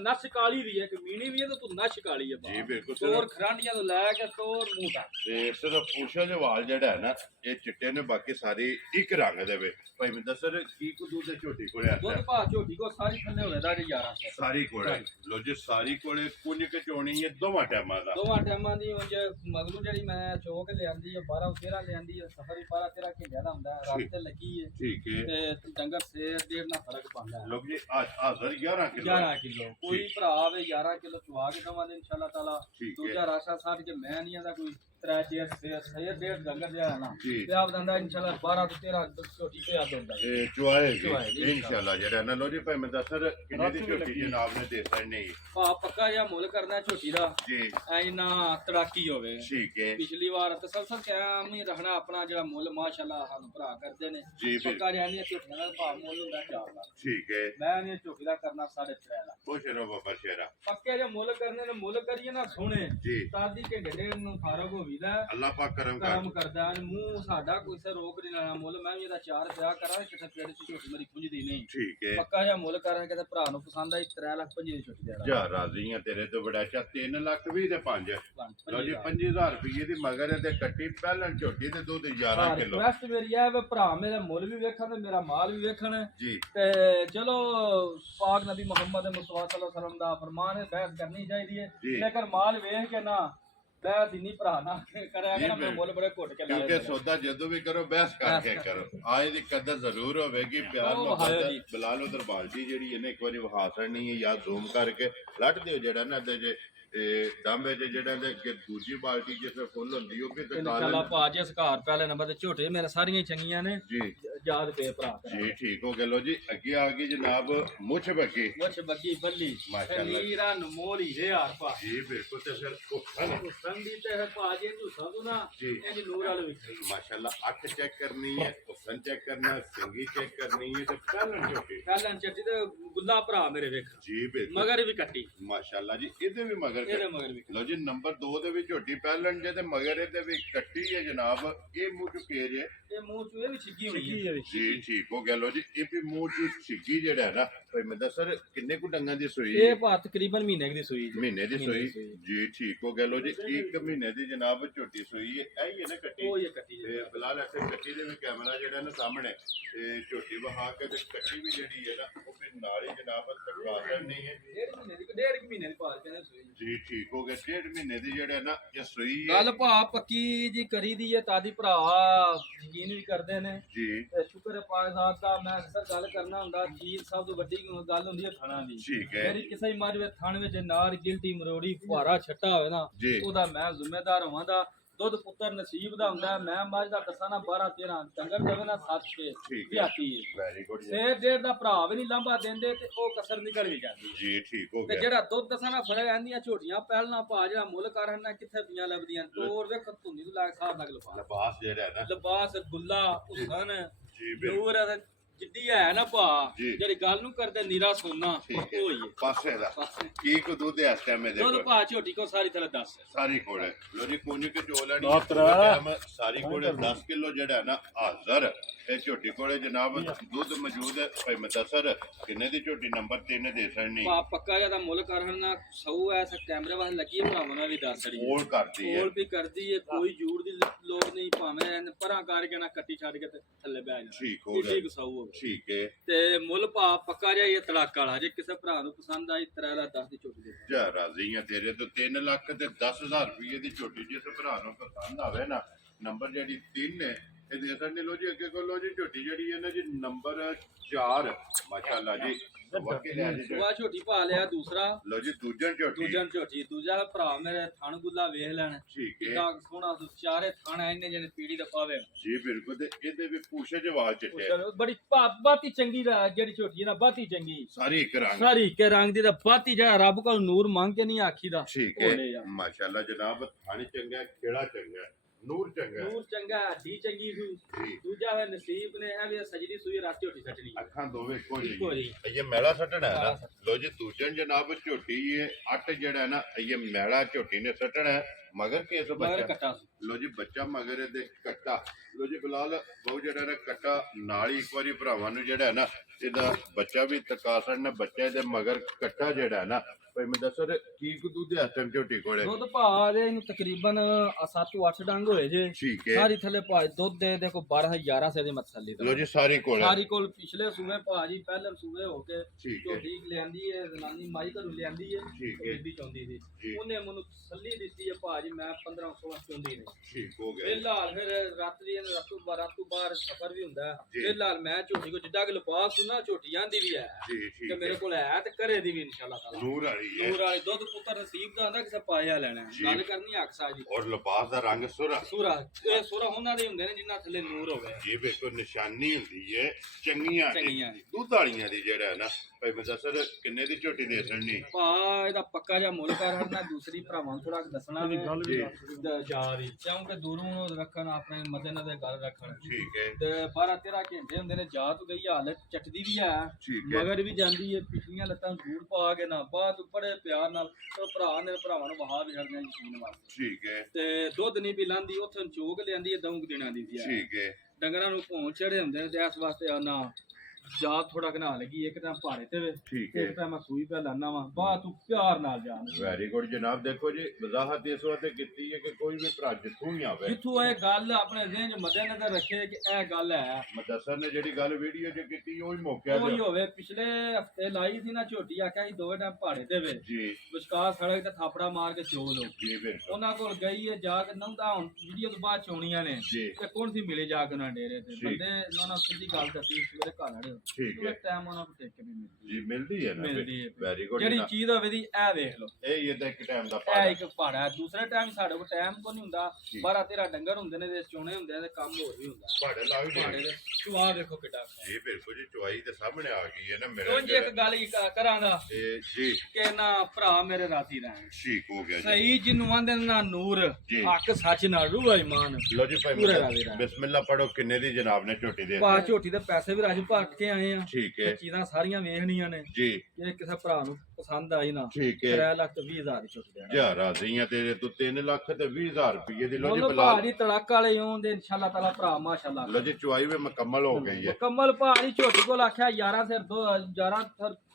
ਨਸ਼ ਕਾਲੀ ਵੀ ਹੈ ਕਿ ਮੀਣੀ ਵੀ ਹੈ ਤੇ ਤੂੰ ਨਸ਼ ਕਾਲੀ ਹੈ ਜੀ ਬਿਲਕੁਲ ਤੋਰ ਖਰਾਂਡੀਆਂ ਤੋਂ ਲੈ ਕੇ ਤੋਰ ਮੂੰਹ ਤੱਕ ਤੇ ਸਿਰਫ ਪੁਰਸ਼ਾਂ ਦੇ ਵਾਲ ਜਿਹੜਾ ਹੈ ਨਾ ਇਹ ਚਿੱਟੇ ਨੇ ਬਾਕੀ ਸਾਰੇ ਇੱਕ ਰੰਗ ਦੇ ਵੇ ਭਾਈ ਮੈਂ ਦੱਸਰ ਕੀ ਕੁ ਦੁੱਧ ਝੋਟੀ ਕੋਲੇ ਆਂਦਾ ਦੁੱਧ ਭਾ ਝੋਟੀ ਕੋ ਸਾਰੀ ਥੱਲੇ ਹੋਵੇ ਦਾ 11 ਸਾਰੀ ਕੋਲੇ ਲੋ ਜੀ ਸਾਰੀ ਕੋਲੇ ਕੁੰਨ ਕੇ ਚੋਣੀ ਹੈ ਦੋਵਾਂ ਟਾਈਮਾਂ ਦਾ ਦੋਵਾਂ ਟਾਈਮਾਂ ਦੀ ਉਂਝ ਮਗਲੂ ਜਿਹੜੀ ਮੈਂ ਚੋਕ ਲਿਆਂਦੀ ਹੈ 12 13 ਲਿਆਂਦੀ ਹੈ ਸਫਰ ਹੀ 12 13 ਘੰਟਿਆਂ ਦਾ ਹੁੰਦਾ ਹੈ ਰਾਤ ਤੇ ਲੱਗੀ ਹੈ ਠੀਕ ਹੈ ਤੇ ਡੰਗਰ ਸੇਰ ਡੇਢ ਨਾਲ ਫਰਕ ਪਾਉਂਦਾ ਹੈ ਲੋਕ ਜੀ ਹਾਜ਼ਰ 11 ਕਿਲੋ 11 ਕਿਲੋ ਕੋਈ ਭਰਾ ਆਵੇ 11 ਕਿਲੋ ਚਵਾ ਕੇ ਦਵਾਂਗੇ ਇਨਸ਼ਾਅੱਲਾ ਤਾਲਾ ਠੀਕ ਹੈ ਦੂਜਾ ਰਾਸ਼ਾ ਸਾਡ ਕੇ ਮੈਂ ਨਹੀਂ ਆਂਦਾ ਕੋਈ ਤਰਾ ਚੇਰ ਸੇਰ ਡੇਢ ਡੰਗਰ ਜਿਹਾ ਨਾ ਜੀ ਤੇ ਆਪ ਦੰਦਾ ਇਨਸ਼ਾਅੱਲਾ 12 ਤੋਂ 13 ਛੋਟੀ ਤੇ ਆ ਹੁੰਦਾ ਹੈ ਇਹ ਚੁਆਏ ਚੁਆਏ ਜੀ, ਇਨਸ਼ਾਅੱਲਾ ਜਿਹੜਾ ਨਾ ਲੋ ਜੀ ਭਾਈ ਮੈਂ ਦੱਸਰ ਕਿੰਨੇ ਦੀ ਝੋਟੀ ਜਨਾਬ ਨੇ ਦੇ ਨਹੀਂ ਭਾ ਪੱਕਾ ਜਿਹਾ ਮੁੱਲ ਕਰਨਾ ਝੋਟੀ ਦਾ ਜੀ ਐ ਨਾ ਤੜਾਕੀ ਹੋਵੇ ਠੀਕ ਹੈ ਪਿਛਲੀ ਵਾਰ ਤਸਲਸਲ ਕਾਇਮ ਹੀ ਰੱਖਣਾ ਆਪਣਾ ਜਿਹੜਾ ਮੁੱਲ ਮਾਸ਼ਾਅੱਲਾ ਸਾਨੂੰ ਭਰਾ ਕਰਦੇ ਨੇ ਜੀ ਬਿਲਕੁਲ ਪੱਕਾ ਜਿਹਾ ਨਹੀਂ ਝੋਟੀਆਂ ਦਾ ਭਾਅ ਮੁੱਲ ਹੁੰਦਾ 4 ਲੱਖ ਠੀਕ ਹੈ ਮੈਂ ਨਹੀਂ ਝੋਟੀ ਦਾ ਕਰਨਾ 3.5 ਲੱਖ ਖੁਸ਼ ਰਹੋ ਬਾਬਾ ਸ਼ੇਰਾ ਪੱਕੇ ਜੇ ਮੁੱਲ ਕਰਨੇ ਨੇ ਮੁੱਲ ਕਰੀਏ ਨਾ ਸੋਹਣੇ ਜੀ ਸਾਦੀ ਘੰਟੇ ਡੇਢ ਨੂੰ ਫਾਰਗ ਹੋ ਵੀਦਾ ਅੱਲਾਹ ਪਾਕ ਕਰਮ ਕਰ ਕੰਮ ਕਰਦਾ ਮੂੰਹ ਸਾਡਾ ਕੋਈ ਸੇ ਰੋਕ ਨਹੀਂ ਲੈਣਾ ਮੁੱਲ ਮੈਂ ਵੀ ਇਹਦਾ 4 ਪਿਆ ਕਰਾਂ ਕਿਤੇ ਪੇੜ ਚ ਝੋਟੀ ਮੇਰੀ ਖੁੰਝਦੀ ਨਹੀਂ ਠੀਕ ਹੈ ਪੱਕਾ ਜਿਹਾ ਮੁੱਲ ਕਰਾਂਗੇ ਤੇ ਭਰਾ ਨੂੰ ਪਸੰਦ ਆਈ 3 ਲੱਖ 5 ਦੀ ਛੁੱਟੀ ਦੇਣਾ ਜਾ ਰਾਜ਼ੀ ਆ ਤੇਰੇ ਤੋਂ ਬੜਾ ਚਾ 3 ਲੱਖ 20 ਤੇ 5 ਲਓ ਜੀ 5000 ਰੁਪਏ ਦੀ ਮਗਰ ਤੇ ਕੱਟੀ ਪਹਿਲਾਂ ਝੋਟੀ ਤੇ ਦੁੱਧ 11 ਕਿਲੋ ਰਿਕਵੈਸਟ ਮੇਰੀ ਹੈ ਵੀ ਭਰਾ ਮੇਰੇ ਮੁੱਲ ਵੀ ਵੇਖਣ ਤੇ ਮੇਰਾ ਮਾਲ ਵੀ ਵੇਖਣ ਜੀ ਤੇ ਚਲੋ ਪਾਕ ਨਬੀ ਮੁਹੰਮਦ ਮੁਸਤਫਾ ਸੱਲੱਲਾਹੁ ਅਲੈहि ਵਸੱਲਮ ਦਾ ਫਰਮਾਨ ਹੈ ਬਹਿਸ ਕਰਨੀ ਚਾਹੀਦੀ ਹੈ ਜੀ। ਲੇਕਿਨ ਮਾਲ ਵੇਖ ਕੇ ਨਾ ਬਹਿਸ ਹੀ ਨਹੀਂ ਭਰਾ ਨਾ ਕਰਿਆ ਕਿ ਨਾ ਮੈਂ ਮੁੱਲ ਬੜੇ ਘੁੱਟ ਕੇ ਕਿਉਂਕਿ ਸੌਦਾ ਜਦੋਂ ਵੀ ਕਰੋ ਬਹਿਸ ਕਰਕੇ ਕਰੋ ਆਏ ਦੀ ਕਦਰ ਜ਼ਰੂਰ ਹੋਵੇਗੀ ਪਿਆਰ ਉਹ ਮੁਹੱਬਤ ਵਹਾਇਆ ਜੀ। ਬਲਾਲ ਉਧਰ ਬਾਲਟੀ ਜਿਹੜੀ ਇਹਨੇ ਇੱਕ ਵਾਰੀ ਵਹਾ ਸੜਨੀ ਹੈ ਜਾਂ ਜ਼ੂਮ ਕਰਕੇ ਲੱਟ ਦਿਓ ਜਿਹੜਾ ਨਾ ਤੇ ਜੇ ਤੇ ਦੰਬੇ ਜਿਹੜਾ ਦੇ ਅੱਗੇ ਦੂਜੀ ਬਾਲਟੀ ਜਿਸ ਫੁੱਲ ਹੁੰਦੀ ਉਹ ਵੀ ਤੇ ਇਨਸ਼ਾਅੱਲਾ ਭਾ ਜੀ ਸਕਾਰ ਪਹਿਲੇ ਨੰਬਰ ਤੇ ਝੋਟੇ ਮੇਰੇ ਸਾਰੀਆਂ ਹੀ ਚੰਗੀਆਂ ਨੇ ਜੀ ਯਾਦ ਪੇ ਭਰਾ ਜੀ ਠੀਕ ਹੋ ਗਿਆ ਲੋ ਜੀ ਅੱਗੇ ਆ ਗਈ ਜਨਾਬ ਮੁੱਛ ਬੱਗੀ ਮੁੱਛ ਬੱਗੀ ਬੱਲੀ ਮਾਸ਼ਾਅੱਲਾ। ਨੀਰਾ ਨਮੋਲੀ ਹੈ ਯਾਰ ਭਾ ਜੀ ਬਿਲਕੁਲ ਤੇ ਫਿਰ ਉਹ ਸੰਗੀ ਤੇ ਹੈ ਭਾ ਜੀ ਤੂੰ ਸਾਧੂ ਨਾ ਜੀ ਇਹ ਨੂਰ ਵਾਲੇ ਵਿੱਚ ਮਾਸ਼ਾਅੱਲਾ ਅੱਖ ਚੈੱਕ ਕਰਨੀ ਹੈ ਹੁਸਨ ਚੈੱਕ ਕਰਨਾ ਸਿੰਗੀ ਚੈੱਕ ਕਰਨੀ ਹੈ ਤੇ ਪਹਿਲਾਂ ਝੋਟੀ ਕੱਲਨ ਚੱਟੀ ਤੇ ਗੁੱਲਾ ਭਰਾ ਮੇਰੇ ਵੇਖ ਜੀ ਬਿਲਕੁਲ ਮਗਰ ਵੀ ਕੱਟੀ ਮਾਸ਼ਾਅੱਲਾ ਜੀ ਇਹਦੇ ਵੀ ਮਗਰ ਇਹਦੇ ਮਗਰ ਵੀ ਲੋ ਜੀ ਨੰਬਰ 2 ਦੇ ਵਿੱਚ ਝੋਟੀ ਪਹਿਲਣ ਜੇ ਤੇ ਮਗਰ ਇਹਦੇ ਵੀ ਕੱਟੀ ਹੈ ਜਨਾਬ ਇਹ ਮੂੰਹ ਚੁੱਕੇ ਜੇ ਇਹ ਮੂੰਹ ਚ ਇਹ ਵੀ ਛਿੱਗੀ ਹੋਣੀ ਹੈ ਜੀ ਠੀਕ ਹੋ ਗਿਆ ਲੋ ਜੀ ਇਹ ਵੀ ਮੂੰਹ ਚ ਛਿੱਗੀ ਜਿਹੜਾ ਹੈ ਨਾ ਭਾਈ ਮੈਂ ਦੱਸ ਸਰ ਕਿੰਨੇ ਕੁ ਡੰਗਾਂ ਦੀ ਸੂਈ ਇਹ ਭਾ ਤਕਰੀਬਨ ਮਹੀਨੇ ਕੁ ਦੀ ਸੂਈ ਜੀ। ਮਹੀਨੇ ਦੀ ਸੂਈ ਜੀ ਠੀਕ ਹੋ ਗਿਆ ਲੋ ਜੀ 1 ਮਹੀਨੇ ਦੀ ਜਨਾਬ ਝੋਟੀ ਸੂਈ ਹੈ ਇਹ ਹੀ ਹੈ ਨਾ ਕੱਟੀ ਉਹ ਇਹ ਕੱਟੀ ਤੇ ਫਿਲਹਾਲ ਇੱਥੇ ਕੱਟੀ ਦੇ ਵੀ ਕੈਮਰਾ ਜਿਹੜਾ ਨਾ ਸਾਹਮਣੇ ਤੇ ਝੋਟੀ ਵਹਾ ਕੇ ਤੇ ਕੱਟੀ ਵੀ ਜਿਹੜੀ ਹੈ ਨਾ ਉਹ ਵੀ ਨਾਲ ਹੀ ਜਨਾਬ ਤਕਵਾ ਕਰਨੀ ਹੈ ਡੇਢ ਕੁ ਮਹੀਨੇ ਦੀ ਪਾਲ ਕਹਿੰਦੇ ਸੂਈ ਜੀ ਠੀਕ ਹੋ ਗਿਆ 1.5 ਮਹੀਨੇ ਦੀ ਜਿਹੜਾ ਨਾ ਇਹ ਸੂਈ ਹੈ ਗੱਲ ਭਾ ਪੱਕੀ ਜੀ ਕਰੀ ਦੀ ਹੈ ਤਾਦੀ ਭਰਾ ਯਕੀਨ ਵੀ ਕਰਦੇ ਨੇ ਜੀ ਤੇ ਸ਼ੁਕਰ ਹੈ ਪਾਕ ਸਾਹਿਬ ਦਾ ਮੈਂ ਅਕਸਰ ਗੱਲ ਕਰਨਾ ਹੁੰਦਾ ਚੀਜ਼ ਸਭ ਤੋਂ ਵੱਡੀ ਗੱਲ ਹੁੰਦੀ ਹੈ ਥਾਣਾ ਦੀ ਠੀਕ ਹੈ ਮੇਰੀ ਕਿਸੇ ਮਰ ਵਿੱਚ ਥਣ ਵਿੱਚ ਨਾਰ ਗਿਲਟੀ ਮਰੋੜੀ ਫੁਹਾਰਾ ਛੱਟਾ ਹੋਵੇ ਨਾ ਜੀ ਉਹਦਾ ਮੈਂ ਜ਼ਿੰਮੇਦਾਰ ਹੋਵਾਂਗਾ ਦੁੱਧ ਪੁੱਤਰ ਨਸੀਬ ਦਾ ਹੁੰਦਾ ਮੈਂ ਮੱਝ ਦਾ ਦੱਸਾਂ ਨਾ 12 13 ਡੰਗਰ ਦੇਵੇ ਨਾ 7 6 ਠੀਕ ਹੈ ਵਿਆਤੀ ਵੈਰੀ ਗੁੱਡ ਸ਼ੇਰ ਡੇਢ ਦਾ ਭਰਾ ਵੀ ਨਹੀਂ ਲਾਂਭਾ ਦਿੰਦੇ ਤੇ ਉਹ ਕਸਰ ਨਿਕਲ ਵੀ ਜਾਂਦੀ ਜੀ ਠੀਕ ਹੋ ਤੇ ਗਿਆ ਜਿਹੜਾ ਦੁੱਧ ਦੱਸਾਂ ਨਾ ਫੜਿਆ ਜਾਂਦੀਆਂ ਝੋਟੀਆਂ ਪਹਿਲਾਂ ਭਾ ਜਿਹੜਾ ਮੁੱਲ ਕਰਨ ਨਾ ਕਿੱਥੇ ਪੀਆਂ ਲੱਭਦੀਆਂ ਤੋਰ ਵੇਖ ਧੁੰਨੀ ਤੋਂ ਲੱਗ ਸਾਹ ਲੱਗ ਲਪਾ ਲਿਬਾਸ ਜਿਹੜਾ ਹੈ ਨਾ ਲਿਬਾਸ ਗੁੱਲਾ ਹੁਸਨ ਜੀ ਬਿਲਕੁਲ ਨੂਰ ਜਿੱਡੀ ਹੈ ਨਾ ਭਾ ਜੀ। ਜਿਹੜੀ ਗੱਲ ਨੂੰ ਕਰਦੇ ਨੀਰਾ ਸੋਨਾ ਠੀਕ ਹੈ ਉਹ ਹੀ ਹੈ ਪਾਸੇ ਦਾ ਕੀ ਕੋ ਦੁੱਧ ਹੈ ਇਸ ਟਾਈਮ ਇਹਦੇ ਦੁੱਧ ਕੋਲ ਭਾ ਝੋਟੀ ਕੋ ਸਾਰੀ ਥਲੇ 10 ਸਾਰੀ ਕੋਲ ਹੈ ਲੋ ਜੀ ਕੋਨੀ ਕੇ ਚੋਲਾ ਡਾਕਟਰ। ਨਹੀਂ ਸਾਰੀ ਕੋਲ 10 ਕਿਲੋ ਜਿਹੜਾ ਹੈ ਨਾ ਹਾਜ਼ਰ ਇਹ ਝੋਟੀ ਕੋਲੇ ਜਨਾਬ ਦੁੱਧ ਮੌਜੂਦ ਹੈ ਭਾਈ ਮਦਸਰ ਕਿੰਨੇ ਦੀ ਝੋਟੀ ਨੰਬਰ 3 ਦੇ ਸੜਨੀ ਭਾ ਪੱਕਾ ਜਿਆਦਾ ਮੁੱਲ ਕਰਨ ਨਾ ਸੌ ਐ ਕੈਮਰੇ ਵਾਸਤੇ ਲੱਗੀ ਹੈ ਭਰਾਵਾਂ ਨਾਲ ਵੀ ਦੱਸ ਰਹੀ ਹੋਰ ਕਰਦੀ ਹੈ ਕੋਲ ਵੀ ਕਰਦੀ ਹੈ ਕੋਈ ਜੂੜ ਦੀ ਲੋੜ ਨਹੀਂ ਭਾਵੇਂ ਪਰਾਂ ਕਰਕੇ ਨਾ ਕੱਟੀ ਛੱਡ ਕੇ ਤੇ ਥੱਲੇ ਬਹਿ ਜਾਣਾ ਠੀਕ ਹੋ ਗਿਆ ਠੀਕ ਸੌ ਹੋਵੇ ਠੀਕ ਹੈ ਤੇ ਮੁੱਲ ਭਾ ਪੱਕਾ ਜਿਹਾ ਇਹ ਤੜਾਕਾ ਵਾਲਾ ਜੇ ਕਿਸੇ ਭਰਾ ਨੂੰ ਪਸੰਦ ਆਈ 3 ਦਾ 10 ਦੀ ਝੋਟੀ ਦੇ ਜਾ ਰਾਜ਼ੀ ਆ ਤੇਰੇ ਤੋਂ 3 ਲੱਖ ਤੇ 10,000 ਰੁਪਏ ਦੀ ਝੋਟੀ ਜਿਸ ਭਰਾ ਨੂੰ ਪਸੰਦ ਆਵੇ ਨਾ ਨੰਬਰ ਜਿਹੜੀ 3 ਹੈ ਇਹ ਦੇ ਸਕਦੇ ਲੋ ਜੀ ਅੱਗੇ ਕੋਲ ਲੋ ਜੀ ਝੋਟੀ ਜਿਹੜੀ ਹੈ ਨਾ ਜੀ ਨੰਬਰ 4 ਮਾਸ਼ਾਅੱਲਾ ਜੀ ਵਕੇ ਲਿਆ ਜੀ ਸੁਆ ਝੋਟੀ ਭਾ ਲਿਆ ਦੂਸਰਾ ਲੋ ਜੀ ਦੂਜਾ ਝੋਟੀ ਦੂਜਾ ਝੋਟੀ ਦੂਜਾ ਭਰਾ ਮੇਰੇ ਥਣ ਗੁੱਲਾ ਵੇਖ ਲੈਣ ਠੀਕ ਹੈ ਕਿੰਨਾ ਸੋਹਣਾ ਚਾਰੇ ਥਣ ਐ ਇੰਨੇ ਜਿਹਨੇ ਪੀੜੀ ਦਾ ਪਾਵੇ ਜੀ ਬਿਲਕੁਲ ਤੇ ਇਹਦੇ ਵੀ ਪੂਛੇ ਜਵਾਲ ਚਿੱਟੇ ਚਲੋ ਬੜੀ ਬਾਤੀ ਚੰਗੀ ਜਿਹੜੀ ਝੋਟੀ ਹੈ ਨਾ ਬਾਤੀ ਚੰਗੀ ਸਾਰੀ ਇੱਕ ਰੰਗ ਸਾਰੀ ਕੇ ਰੰਗ ਦੀ ਤਾਂ ਬਾਤੀ ਜਿਹੜਾ ਰੱਬ ਕੋਲ ਨੂਰ ਮੰਗ ਕੇ ਨਹੀਂ ਆਖੀ ਦਾ ਠੀਕ ਉਹ ਹੈ ਲੈ ਜਾ। ਮਾਸ਼ਾਅੱਲਾ ਜਨਾਬ ਥਾਣੀ ਚੰਗਾ ਖੇੜਾ ਚੰਗਾ ਨੂਰ ਚੰਗਾ ਨੂਰ ਚੰਗਾ ਢੀ ਚੰਗੀ ਸੂ ਜੀ ਦੂਜਾ ਹੈ ਨਸੀਬ ਨੇ ਇਹ ਵੀ ਸਜਦੀ ਸੂਈ ਰਾਤੀ ਝੋਟੀ ਸੱਟਣੀ ਅੱਖਾਂ ਦੋਵੇਂ ਇੱਕੋ ਇੱਕੋ ਜਿਹੀ ਜਿਹੀ। ਇਹ ਮੈਲਾ ਸੱਟਣਾ ਹੈ ਨਾ ਲੋ ਜੀ ਦੂਜਨ ਜਨਾਬ ਝੋਟੀ ਇਹ ਅੱਟ ਜਿਹੜਾ ਨਾ ਇਹ ਮੈਲਾ ਝੋਟੀ ਨੇ ਸੱਟਣਾ ਹੈ ਮਗਰ ਕੇਸ ਮਗਰ ਬੱਚਾ ਕੱਟਾ ਸੂ ਲੋ ਜੀ ਬੱਚਾ ਮਗਰ ਇਹਦੇ ਕੱਟਾ ਲੋ ਜੀ ਬਿਲਾਲ ਬਹੁ ਜਿਹੜਾ ਨਾ ਕੱਟਾ ਨਾਲ ਹੀ ਇੱਕ ਵਾਰੀ ਭਰਾਵਾਂ ਨੂੰ ਜਿਹੜਾ ਹੈ ਨਾ ਇਹਦਾ ਬੱਚਾ ਵੀ ਤਕਾਸਣ ਨਾ ਬੱਚਾ ਇਹਦੇ ਮਗਰ ਕੱਟਾ ਜਿਹੜਾ ਹੈ ਨਾ ਭਾਈ ਮੈਂ ਦੱਸੋ ਕੀ ਕੁ ਦੁੱਧ ਹੈ ਇਸ ਟਾਈਮ ਝੋਟੀ ਕੋਲੇ ਦੁੱਧ ਭਾ ਦੇ ਇਹਨੂੰ ਤਕਰੀਬਨ 7 ਤੋਂ 8 ਡੰਗ ਹੋਏ ਜੇ ਠੀਕ ਹੈ ਸਾਰੀ ਥੱਲੇ ਭਾ ਦੁੱਧ ਦੇ ਦੇਖੋ 12 11 ਸੇ ਦੀ ਮਤਸਲੀ ਲੋ ਜੀ ਸਾਰੀ ਕੋਲੇ ਸਾਰੀ ਕੋਲ ਪਿਛਲੇ ਸੂਏ ਭਾਜੀ ਪਹਿਲੇ ਸੂਏ ਹੋ ਕੇ ਠੀਕ ਹੈ ਝੋਟੀ ਲਿਆਂਦੀ ਹੈ ਜ਼ਨਾਨੀ ਮਾਈ ਘਰੋਂ ਲਿਆਂਦੀ ਹੈ ਠੀਕ ਹੈ ਬੀਬੀ ਚਾਹੁੰਦੀ ਸੀ ਜੀ ਉਹਨੇ ਮੈਨੂੰ ਤਸੱਲੀ ਦਿੱਤੀ ਹੈ ਭਾਜੀ ਮੈਂ 15 16 ਚਾਹੁੰਦੀ ਨਹੀਂ ਠੀਕ ਹੋ ਗਿਆ ਫਿਲਹਾਲ ਫਿਰ ਰਾਤ ਦੀ ਰਾਤੋਂ ਬਾਹਰ ਸਫਰ ਵੀ ਹੁੰਦਾ ਜੀ। ਫਿਲਹਾਲ ਮੈਂ ਝੋਟੀ ਕੋ ਜਿੱਡਾ ਕਿ ਲਿਬਾਸ ਸੁਣਾ ਝੋਟੀਆਂ ਦੀ ਵੀ ਹੈ ਜੀ ਤੇ ਠੀਕ ਮੇਰੇ ਹੈ ਕੋਲ ਹੈ ਤੇ ਘਰੇ ਦੀ ਵੀ ਇਨਸ਼ਾਅੱਲਾ ਤਾਲਾ ਨੂਰ ਵਾਲੀ ਹੈ ਨੂਰ ਵਾਲੀ ਦੁੱਧ ਪੁੱਤਰ ਨਸੀਬ ਦਾ ਹੁੰਦਾ ਕਿਸੇ ਪਾਇਆ ਲੈਣਾ ਹੈ। ਜੀ। ਗੱਲ ਕਰਨੀ ਅਕਸਾ ਜੀ ਔਰ ਲਿਬਾਸ ਦਾ ਰੰਗ ਸੁਰਾ ਸੂਰਾ ਇਹ ਸੂਰਾ ਉਹਨਾਂ ਦੇ ਹੁੰਦੇ ਨੇ ਜਿਨ੍ਹਾਂ ਥੱਲੇ ਨੂਰ ਹੋਵੇ ਇਹ ਬਿਲਕੁਲ ਨਿਸ਼ਾਨੀ ਹੁੰਦੀ ਹੈ ਚੰਗੀਆਂ ਦੀ ਚੰਗੀਆਂ ਦੀ ਦੁੱਧ ਵਾਲੀਆਂ ਦੀ ਜਿਹੜਾ ਹੈ ਨਾ ਭਾਈ ਮਦਸਰ ਕਿੰਨੇ ਦੀ ਝੋਟੀ ਦੇ ਸੜਨੀ ਭਾ ਇਹਦਾ ਪੱਕਾ ਜਿਹਾ ਮੁੱਲ ਕਰ ਹਰਨਾ ਦੂਸਰੀ ਭਰਾਵਾਂ ਨੂੰ ਥੋੜਾ ਦੱਸਣਾ ਵੀ ਜੀ ਜਾ ਰਹੀ ਕਿਉਂਕਿ ਦੂਰੋਂ ਰੱਖਣ ਆਪਣੇ ਮੱਦੇ ਨਜ਼ਰ ਗੱਲ ਰੱਖਣ ਠੀਕ ਹੈ ਤੇ 12 13 ਘੰਟੇ ਹੁੰਦੇ ਨੇ ਜਾ ਤੋਂ ਗਈ ਹਾਲਤ ਚੱਟਦੀ ਵੀ ਹੈ ਠੀਕ ਹੈ ਮਗਰ ਵੀ ਜਾਂਦੀ ਹੈ ਪਿਛਲੀਆਂ ਲੱਤਾਂ ਦੂਰ ਪਾ ਕੇ ਨਾ ਬਾਅਦ ਬੜੇ ਪਿਆਰ ਨਾਲ ਤੇ ਭਰਾ ਨੇ ਭਰਾਵਾਂ ਨੂੰ ਵਹਾ ਵੀ ਛੱਡਦੇ ਯਕੀਨ ਵਾਸਤੇ ਠੀਕ ਹੈ ਤੇ ਦੁੱਧ ਨਹੀਂ ਵੀ ਲਾਂਦੀ ਉੱਥੇ ਚੋਕ ਲਿਆਂਦੀ ਹੈ ਦਊਂਕ ਦੇਣਾ ਦੀ ਸੀ ਠੀਕ ਹੈ ਡੰਗਰਾਂ ਨੂੰ ਭੌਂ ਚੜੇ ਹੁੰਦੇ ਨੇ ਤੇ ਇਸ ਵਾਸਤੇ ਆ ਨਾ ਜਾ ਥੋੜਾ ਘਨਾ ਲੱਗੀ ਇੱਕ ਤਾਂ ਭਾਰੇ ਤੇ ਵੇ ਠੀਕ ਇੱਕ ਹੈ ਤਾਂ ਮੈਂ ਸੂਈ ਪੈ ਲਾਨਾ ਵਾ ਬਾਅਦ ਤੂੰ ਪਿਆਰ ਨਾਲ ਜਾਣ ਵੈਰੀ ਗੁੱਡ ਜਨਾਬ ਦੇਖੋ ਜੀ ਵਜ਼ਾਹਤ ਇਸ ਵਾਸਤੇ ਕੀਤੀ ਹੈ ਕਿ ਕੋਈ ਵੀ ਭਰਾ ਜਿੱਥੋਂ ਹੀ ਆਵੇ ਜਿੱਥੋਂ ਇਹ ਗੱਲ ਆਪਣੇ ਜ਼ਿਹਨ 'ਚ ਮੱਦੇ ਨਜ਼ਰ ਰੱਖੇ ਕਿ ਇਹ ਗੱਲ ਹੈ ਮਦਸਰ ਨੇ ਜਿਹੜੀ ਗੱਲ ਵੀਡੀਓ 'ਚ ਕੀਤੀ ਉਹ ਹੀ ਮੌਕਿਆ ਕੋਈ ਹੋਵੇ ਪਿਛਲੇ ਹਫਤੇ ਲਾਈ ਸੀ ਨਾ ਝੋਟੀ ਆਖਿਆ ਸੀ ਦੋਵੇਂ ਟਾਈਮ ਭਾੜੇ ਤੇ ਵੇ ਜੀ ਵਿਚਕਾਰ ਸੜਕ ਤੇ ਥਾਪੜਾ ਮਾਰ ਕੇ ਚੋ ਲੋ ਜੀ ਬਿਲਕੁਲ ਉਹਨਾਂ ਕੋਲ ਗਈ ਹੈ ਜਾ ਕੇ ਨੰਦਾ ਹੁਣ ਵੀਡੀਓ ਤੋਂ ਬਾਅਦ ਚੋਣੀਆਂ ਨੇ ਜੀ ਤੇ ਕੌਣ ਸੀ ਮਿਲੇ ਜਾ ਕੇ ਉਹਨਾਂ ਡੇਰੇ ਤੇ ਠੀਕ। ਬੰਦੇ ਉਹਨਾਂ ਨੂੰ ਸਿੱਧੀ ਗੱਲ ਦੱਸੀ ਸਵੇਰੇ ਘਰ ਵਾਲੇ ਠੀਕ ਹੈ। ਉਹ ਟਾਈਮ ਉਹਨਾਂ ਕੋਲ ਟਿਕ ਵੀ ਮਿਲਦੀ ਜੀ ਮਿਲਦੀ ਹੈ ਨਾ ਮਿਲਦੀ ਹੈ। ਵੈਰੀ ਗੁੱਡ ਜਿਹੜੀ ਚੀਜ਼ ਹੋਵੇ ਦੀ ਇਹ ਵੇਖ ਲਓ, ਇਹ ਇਹਦਾ ਇੱਕ ਟਾਈਮ ਦਾ ਇਹ ਪਾੜਾ ਇੱਕ ਪਹਾੜਾ। ਦੂਸਰੇ ਟਾਈਮ ਸਾਡੇ ਕੋਲ ਟਾਈਮ ਕੋ ਨਹੀਂ ਹੁੰਦਾ, 12-13 ਡੰਗਰ ਹੁੰਦੇ ਨੇ ਤੇ ਚੋਣੇ ਹੁੰਦੇ ਨੇ ਤੇ ਕੰਮ ਹੋਰ ਵੀ ਹੁੰਦਾ। ਪਾੜੇ ਲਾ ਵੀ ਪਹਾੜੇ ਦੇ ਚੁਆ ਦੇਖੋ ਕਿੱਡਾ। ਜੀ ਬਿਲਕੁਲ ਜੀ ਚੁਆਈ ਦੇ ਸਾਹਮਣੇ ਆ ਗਈ ਹੈ ਨਾ ਮੇਰੇ ਹੁਣ ਜੀ ਇੱਕ ਗੱਲ ਹੀ ਕਰਾਂਗਾ ਇਹ ਜੀ ਕਿ ਨਾ ਭਰਾ ਮੇਰੇ ਰਾਤੀ ਰਹਿਣ ਠੀਕ ਹੋ ਗਿਆ ਜੀ ਸਹੀ ਜਿਹਨੂੰ ਆਂਦੇ ਨੇ ਨਾ ਨੂਰ ਜੀ। ਹੱਕ ਸੱਚ ਨਾਲ ਰੂਹ ਇਮਾਨ। ਲੋ ਜੀ ਭਾਈ ਪੂਰੇ ਰਾਜ਼ੀ ਰਹਿਣ। ਬਿਸਮਿਲ੍ਲਾ ਪੜੋ ਕਿੰਨੇ ਦੀ ਜਨਾਬ ਨੇ ਝੋਟੀ ਦੇ ਪਾ ਝੋਟੀ ਦੇ ਪੈਸੇ ਵੀ ਰਾਜੂ ਭਰ ਕੇ ਆਏ ਆ ਠੀਕ ਤੇ ਹੈ ਚੀਜ਼ਾਂ ਸਾਰੀਆਂ ਵੇਖਣੀਆਂ ਨੇ। ਜੀ ਜੇ ਕਿਸੇ ਭਰਾ ਨੂੰ ਪਸੰਦ ਆਈ ਨਾ ਠੀਕ ਹੈ 3,20,000 ਦੀ ਝੋਟੀ ਦੇਣਾ। ਜਾ ਰਾਜ਼ੀਆਂ ਤੇਰੇ ਤੋਂ 3,20,000 ਰੁਪਏ ਦੀ ਲੋ ਜੀ ਉਹ ਬਲਾਲ ਭਾਰੀ ਤੜਕ ਵਾਲੇ ਹੋਣ ਦੇ ਇਨਸ਼ਾਅੱਲਾ ਤਾਲਾ ਭਰਾ ਮਾਸ਼ਾਅੱਲਾ ਲੋ ਜੀ ਚੁਆਈ ਵੀ ਮੁਕੰਮਲ ਹੋ ਗਈ ਹੈ ਮੁਕੰਮਲ ਭਾਰੀ ਝੋਟੀ ਕੋਲ ਆਖਿਆ 11 ਸਿਰ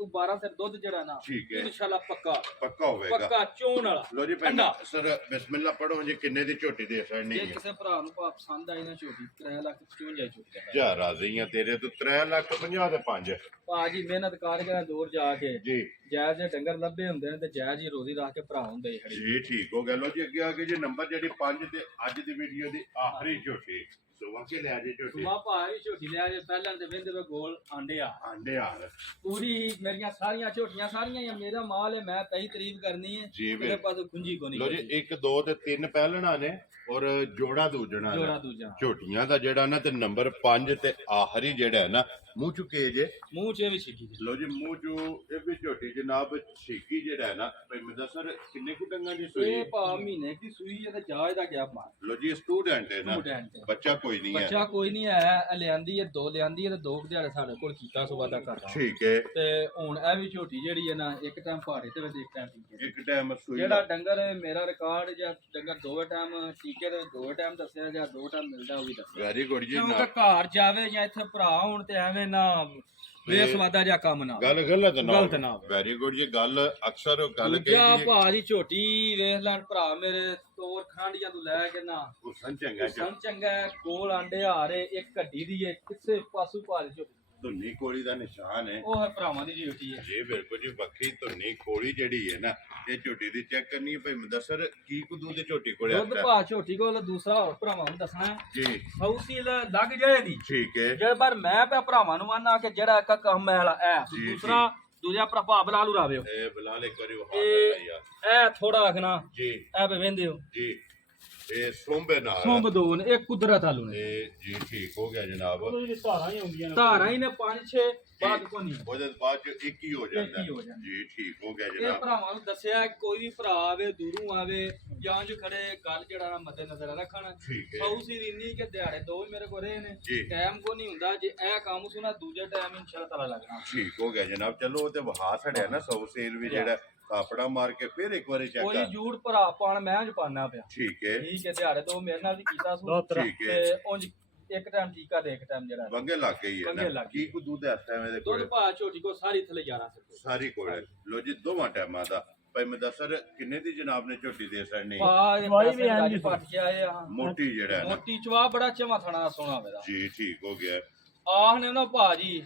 12 ਸਿਰ ਦੁੱਧ ਜਿਹੜਾ ਨਾ ਠੀਕ ਹੈ ਇਨਸ਼ਾਅੱਲਾ ਪੱਕਾ ਪੱਕਾ ਹੋਵੇਗਾ ਪੱਕਾ ਚੋਣ ਵਾਲਾ। ਲੋ ਜੀ ਭਾਈ ਠੰਡਾ। ਸਰ ਬਿਸਮਿਲ੍ਲਾ ਪੜੋ ਜੀ ਕਿੰਨੇ ਦੀ ਝੋਟੀ ਦੇ ਸੜਨੀ ਜੇ ਹੈ ਕਿਸੇ ਭਰਾ ਨੂੰ ਪਸੰਦ ਆਈ ਨਾ ਝੋਟੀ 3,55,000 ਝੋਟੀ ਦੇਣਾ। ਜਾ ਰਾਜ਼ੀਆਂ ਤੇਰੇ ਤੋਂ 3,50,000 ਦੇ 5 ਭਾਜੀ ਮਿਹਨਤ ਕਰਕੇ ਦੂਰ ਜਾ ਕੇ ਜੀ ਜਾਇਜ਼ ਦੇ ਡੰਗਰ ਲੱਭੇ ਹੁੰਦੇ ਨੇ ਤੇ ਜਾਇਜ਼ ਹੀ ਰੋਜ਼ੀ ਰੱਖ ਕੇ ਭਰਾ ਹੁੰਦੇ ਖੜੀ। ਜੀ ਠੀਕ ਹੋ ਗਿਆ ਲੋ ਜੀ ਅੱਗੇ ਆ ਕੇ ਜੀ ਨੰਬਰ ਜਿਹੜੀ 5 ਤੇ ਅੱਜ ਦੀ ਵੀਡੀਓ ਦੀ ਆਖਰੀ ਝੋਟੀ ਸੁਬਾ ਕੇ ਲੈ ਜੇ ਝੋਟੀ ਸੁਮਾ ਭਾਈ ਝੋਟੀ ਲਿਆ ਜੇ ਪਹਿਲਾਂ ਤੇ ਵਿੰਦੇ ਵੇ ਗੋਲ ਆਂਡੇ ਆ ਆਂਡੇ ਆ ਰਹੇ। ਪੂਰੀ ਮੇਰੀਆਂ ਸਾਰੀਆਂ ਝੋਟੀਆਂ ਸਾਰੀਆਂ ਹੀ ਆ, ਮੇਰਾ ਮਾਲ ਹੈ, ਮੈਂ ਤਈ ਤਾਰੀਫ ਕਰਨੀ ਹੈ। ਜੀ ਮੇਰੇ ਪਾਸ ਗੁੰਜੀ ਕੋ ਨਹੀਂ ਲੋ ਜੀ 1 2 ਤੇ 3 ਪਹਿਲਣਾ ਨੇ ਔਰ ਜੋੜਾ ਦੂਜਣਾ ਨੇ ਜੋੜਾ ਦੂਜਾ ਝੋਟੀਆਂ ਦਾ ਜਿਹੜਾ ਨਾ ਤੇ ਨੰਬਰ 5 ਤੇ ਆਖਰੀ ਜਿਹੜਾ ਹੈ ਨਾ ਮੂੰਹ ਚੁਕੇ ਜੇ ਮੂੰਹ ਚ ਵੀ ਛਿੱਕੀ ਜੀ। ਲੋ ਜੀ ਮੂੰਹ ਚੂ ਇਹ ਵੀ ਝੋਟੀ ਜਨਾਬ ਛੇਕੀ ਜਿਹੜਾ ਹੈ ਨਾ ਭਾਈ ਮੈਂ ਸਰ ਕਿੰਨੇ ਕੁ ਡੰਗਾਂ ਦੀ ਸੂਈ ਇਹ ਭਾ ਮਹੀਨੇ ਦੀ ਸੂਈ ਹੈ ਤੇ ਜਾਇਜ਼ ਦਾ ਗਿਆ ਮਾਰ ਲੋ ਜੀ ਸਟੂਡੈਂਟ ਹੈ ਨਾ Student। ਬੱਚਾ ਕੋਈ ਨਹੀਂ ਹੈ ਬੱਚਾ ਕੋਈ ਨਹੀਂ ਆਇਆ, ਇਹ ਲਿਆਂਦੀ ਹੈ, 2 ਲਿਆਂਦੀ ਹੈ ਤੇ 2 ਦਿਹਾੜੇ ਸਾਡੇ ਕੋਲ ਕੀਤਾ ਸੁਬਾ ਦਾ ਕਰਦਾ। ਠੀਕ ਹੈ ਤੇ ਹੁਣ ਇਹ ਵੀ ਝੋਟੀ ਜਿਹੜੀ ਹੈ ਨਾ ਇੱਕ ਟਾਈਮ ਪਹਾੜੇ ਤੇ ਵਿੱਚ ਇੱਕ ਟਾਈਮ ਟੀਕੇ। ਇੱਕ ਟਾਈਮ ਸੂਈ ਜਿਹੜਾ ਡੰਗਰ ਮੇਰਾ ਰਿਕਾਰਡ ਜਾਂ ਡੰਗਰ 2 ਟਾਈਮ ਟੀਕੇ ਦੇ 2 ਟਾਈਮ ਦੱਸਿਆ ਜਾਂ 2 ਟਾਈਮ ਮਿਲਦਾ ਉਹ ਵੀ ਦੱਸਿਆ। ਵੈਰੀ ਗੁੱਡ ਜੀ ਕਿਉਂਕਿ ਨਾ ਘਰ ਜਾਵੇ ਜਾਂ ਇੱਥੇ ਭਰਾ ਹੋਣ ਤੇ ਐਵੇਂ ਨਾ ਬੇਸਵਾਦਾ ਜਿਹਾ ਕੰਮ ਨਾ ਗੱਲ ਗਲਤ ਨਾ ਗਲਤ ਨਾ ਹੋਵੇ। ਵੈਰੀ ਗੁੱਡ ਜੀ ਗੱਲ ਅਕਸਰ ਉਹ ਗੱਲ ਦੂਜਾ ਕਹਿੰਦੀ ਹੈ ਭਾਜੀ ਝੋਟੀ ਵੇਖ ਲੈਣ ਭਰਾ ਮੇਰੇ ਤੋਰ ਖਾਂਡੀਆਂ ਤੋਂ ਲੈ ਕੇ ਨਾ ਹੁਸਨ ਚੰਗਾ ਸੰ ਚੰਗਾ ਹੈ, ਗੋਲ ਆਂਡੇ ਹਾਰੇ ਇੱਕ ਘੱਡੀ ਦੀ ਹੈ, ਕਿਸੇ ਪਾਸੂ ਭਾਜੀ ਝੋਟੀ ਧੁੰਨੀ ਕੋਲੀ ਦਾ ਨਿਸ਼ਾਨ ਹੈ ਉਹ ਹੈ ਭਰਾਵਾਂ ਦੀ ਝੋਟੀ ਹੈ। ਜੀ ਬਿਲਕੁਲ ਜੀ ਵੱਖਰੀ ਧੁੰਨੀ ਕੋਲੀ ਜਿਹੜੀ ਹੈ ਨਾ ਇਹ ਝੋਟੀ ਦੀ ਚੈੱਕ ਕਰਨੀ ਹੈ ਭਾਈ ਮੁਦੱਸਰ ਕੀ ਕੁਦੂ ਦੇ ਝੋਟੀ ਕੋਲੇ ਦੁੱਧ ਆਤਾ ਭਾ ਝੋਟੀ ਕੋਲ ਦੂਸਰਾ ਹੋਰ ਭਰਾਵਾਂ ਨੂੰ ਦੱਸਣਾ ਹੈ, ਜੀ ਸੌਸੀ ਲੱਗ ਜਾਏ ਦੀ ਠੀਕ ਹੈ ਜੇ ਪਰ ਮੈਂ ਪਿਆ ਭਰਾਵਾਂ ਨੂੰ ਆਨਾ ਕਿ ਜਿਹੜਾ ਇੱਕ ਕੰਮ ਹੈ ਵਾਲਾ ਇਹ ਜੀ, ਦੂਸਰਾ ਦੂਜਾ ਭਰਾ ਭਾ ਬਲਾ ਨੂੰ ਰਾਵੇ ਇਹ ਬੁਲਾ ਲੈ ਕਰਿਓ ਇਹ ਹਾਜ਼ਰ ਯਾਰ ਇਹ ਥੋੜਾ ਆਖਣਾ ਜੀ ਇਹ ਪੇ ਵੇਂਦੇ ਹੋ ਜੀ ਇਹ ਸੋਂਬੇ ਨਾਲ ਸੋਮ ਦੋ ਨੇ ਇਹ ਕੁਦਰਤ ਆਲੂ ਨੇ ਇਹ ਜੀ ਠੀਕ ਹੋ ਗਿਆ ਜਨਾਬ ਧਾਰਾਂ ਹੀ ਆਉਂਦੀਆਂ ਨੇ ਧਾਰਾਂ ਹੀ ਨੇ 5-6 ਬਾਅਦ ਕੋ ਨਹੀਂ ਉਹਦੇ ਬਾਅਦ ਚ ਇੱਕ ਹੀ ਹੋ ਜਾਂਦਾ ਇੱਕ ਹੀ ਹੋ ਜਾਂਦਾ। ਜੀ ਠੀਕ ਹੋ ਗਿਆ ਇਹ ਜਨਾਬ ਭਰਾਵਾਂ ਨੂੰ ਦੱਸਿਆ ਕੋਈ ਵੀ ਭਰਾ ਆਵੇ ਦੂਰੋਂ ਆਵੇ ਜਾਂ ਜੋ ਖੜੇ ਗੱਲ ਜਿਹੜਾ ਨਾ ਮੱਦੇ ਨਜ਼ਰ ਰੱਖਣ ਠੀਕ ਹੈ ਸੌ ਸੀ ਇੰਨੀ ਕਿ ਦਿਹਾੜੇ 2 ਮੇਰੇ ਕੋਲ ਰਹੇ ਨੇ ਜੀ ਟਾਈਮ ਕੋ ਨਹੀਂ ਹੁੰਦਾ ਜੇ ਇਹ ਕੰਮ ਸੁਣਾ ਦੂਜੇ ਟਾਈਮ ਇਨਸ਼ਾਅੱਲਾ ਤਾਲਾ ਲੱਗਣਾ। ਠੀਕ ਹੋ ਗਿਆ ਜਨਾਬ ਚਲੋ ਉਹ ਤੇ ਵਹਾ ਛੜਿਆ ਨਾ ਸੌ ਸੇਲ ਵੀ ਜਿਹੜਾ ਕਾਪੜਾ ਮਾਰ ਕੇ ਫਿਰ ਇੱਕ ਵਾਰੀ ਚੈੱਕ ਕੋਈ ਕਰ ਜੂੜ ਭਰਾ ਪਾਣ ਮੈਂ ਜ ਪਾਣਾ ਪਿਆ ਠੀਕ ਹੈ ਠੀਕ ਹੈ ਦਿਹਾੜੇ 2 ਮੇਰੇ ਨਾਲ ਵੀ ਕੀਤਾ ਸੂ ਠੀਕ ਹੈ ਤੇ ਉਂਝ ਇੱਕ ਟਾਈਮ ਟੀਕਾ ਤੇ ਇੱਕ ਟਾਈਮ ਜਿਹੜਾ ਵੰਗੇ ਲੱਗ ਗਈ ਹੈ ਵੰਗੇ ਨਾ ਲੱਗ ਕੀ ਕੋ ਦੁੱਧ ਇਸ ਟਾਈਮ ਦੇ ਦੁੱਧ ਕੋਲ ਭਾ ਝੋਟੀ ਕੋ ਸਾਰੀ ਥਲੇ 11 ਸੇ ਸਾਰੀ ਕੋਲ ਹੈ। ਲੋ ਜੀ ਦੋਵਾਂ ਟਾਈਮਾਂ ਦਾ ਭਾਈ ਮੁਦੱਸਰ ਕਿੰਨੇ ਦੀ ਜਨਾਬ ਨੇ ਝੋਟੀ ਦੇ ਸੜਨੀ ਪਾ ਇਹ ਵੀ ਅੱਜ ਪੱਟ ਕੇ ਆਏ ਆ ਮੋਟੀ ਜਿਹੜਾ ਹੈ ਨਾ ਮੋਟੀ ਚਵਾ ਬੜਾ ਚਮਾ ਥਣਾ ਸੋਹਣਾ ਮੇਰਾ ਜੀ ਠੀਕ ਹੋ ਗਿਆ ਆਹ ਨੇ ਨਾ ਭਾਜੀ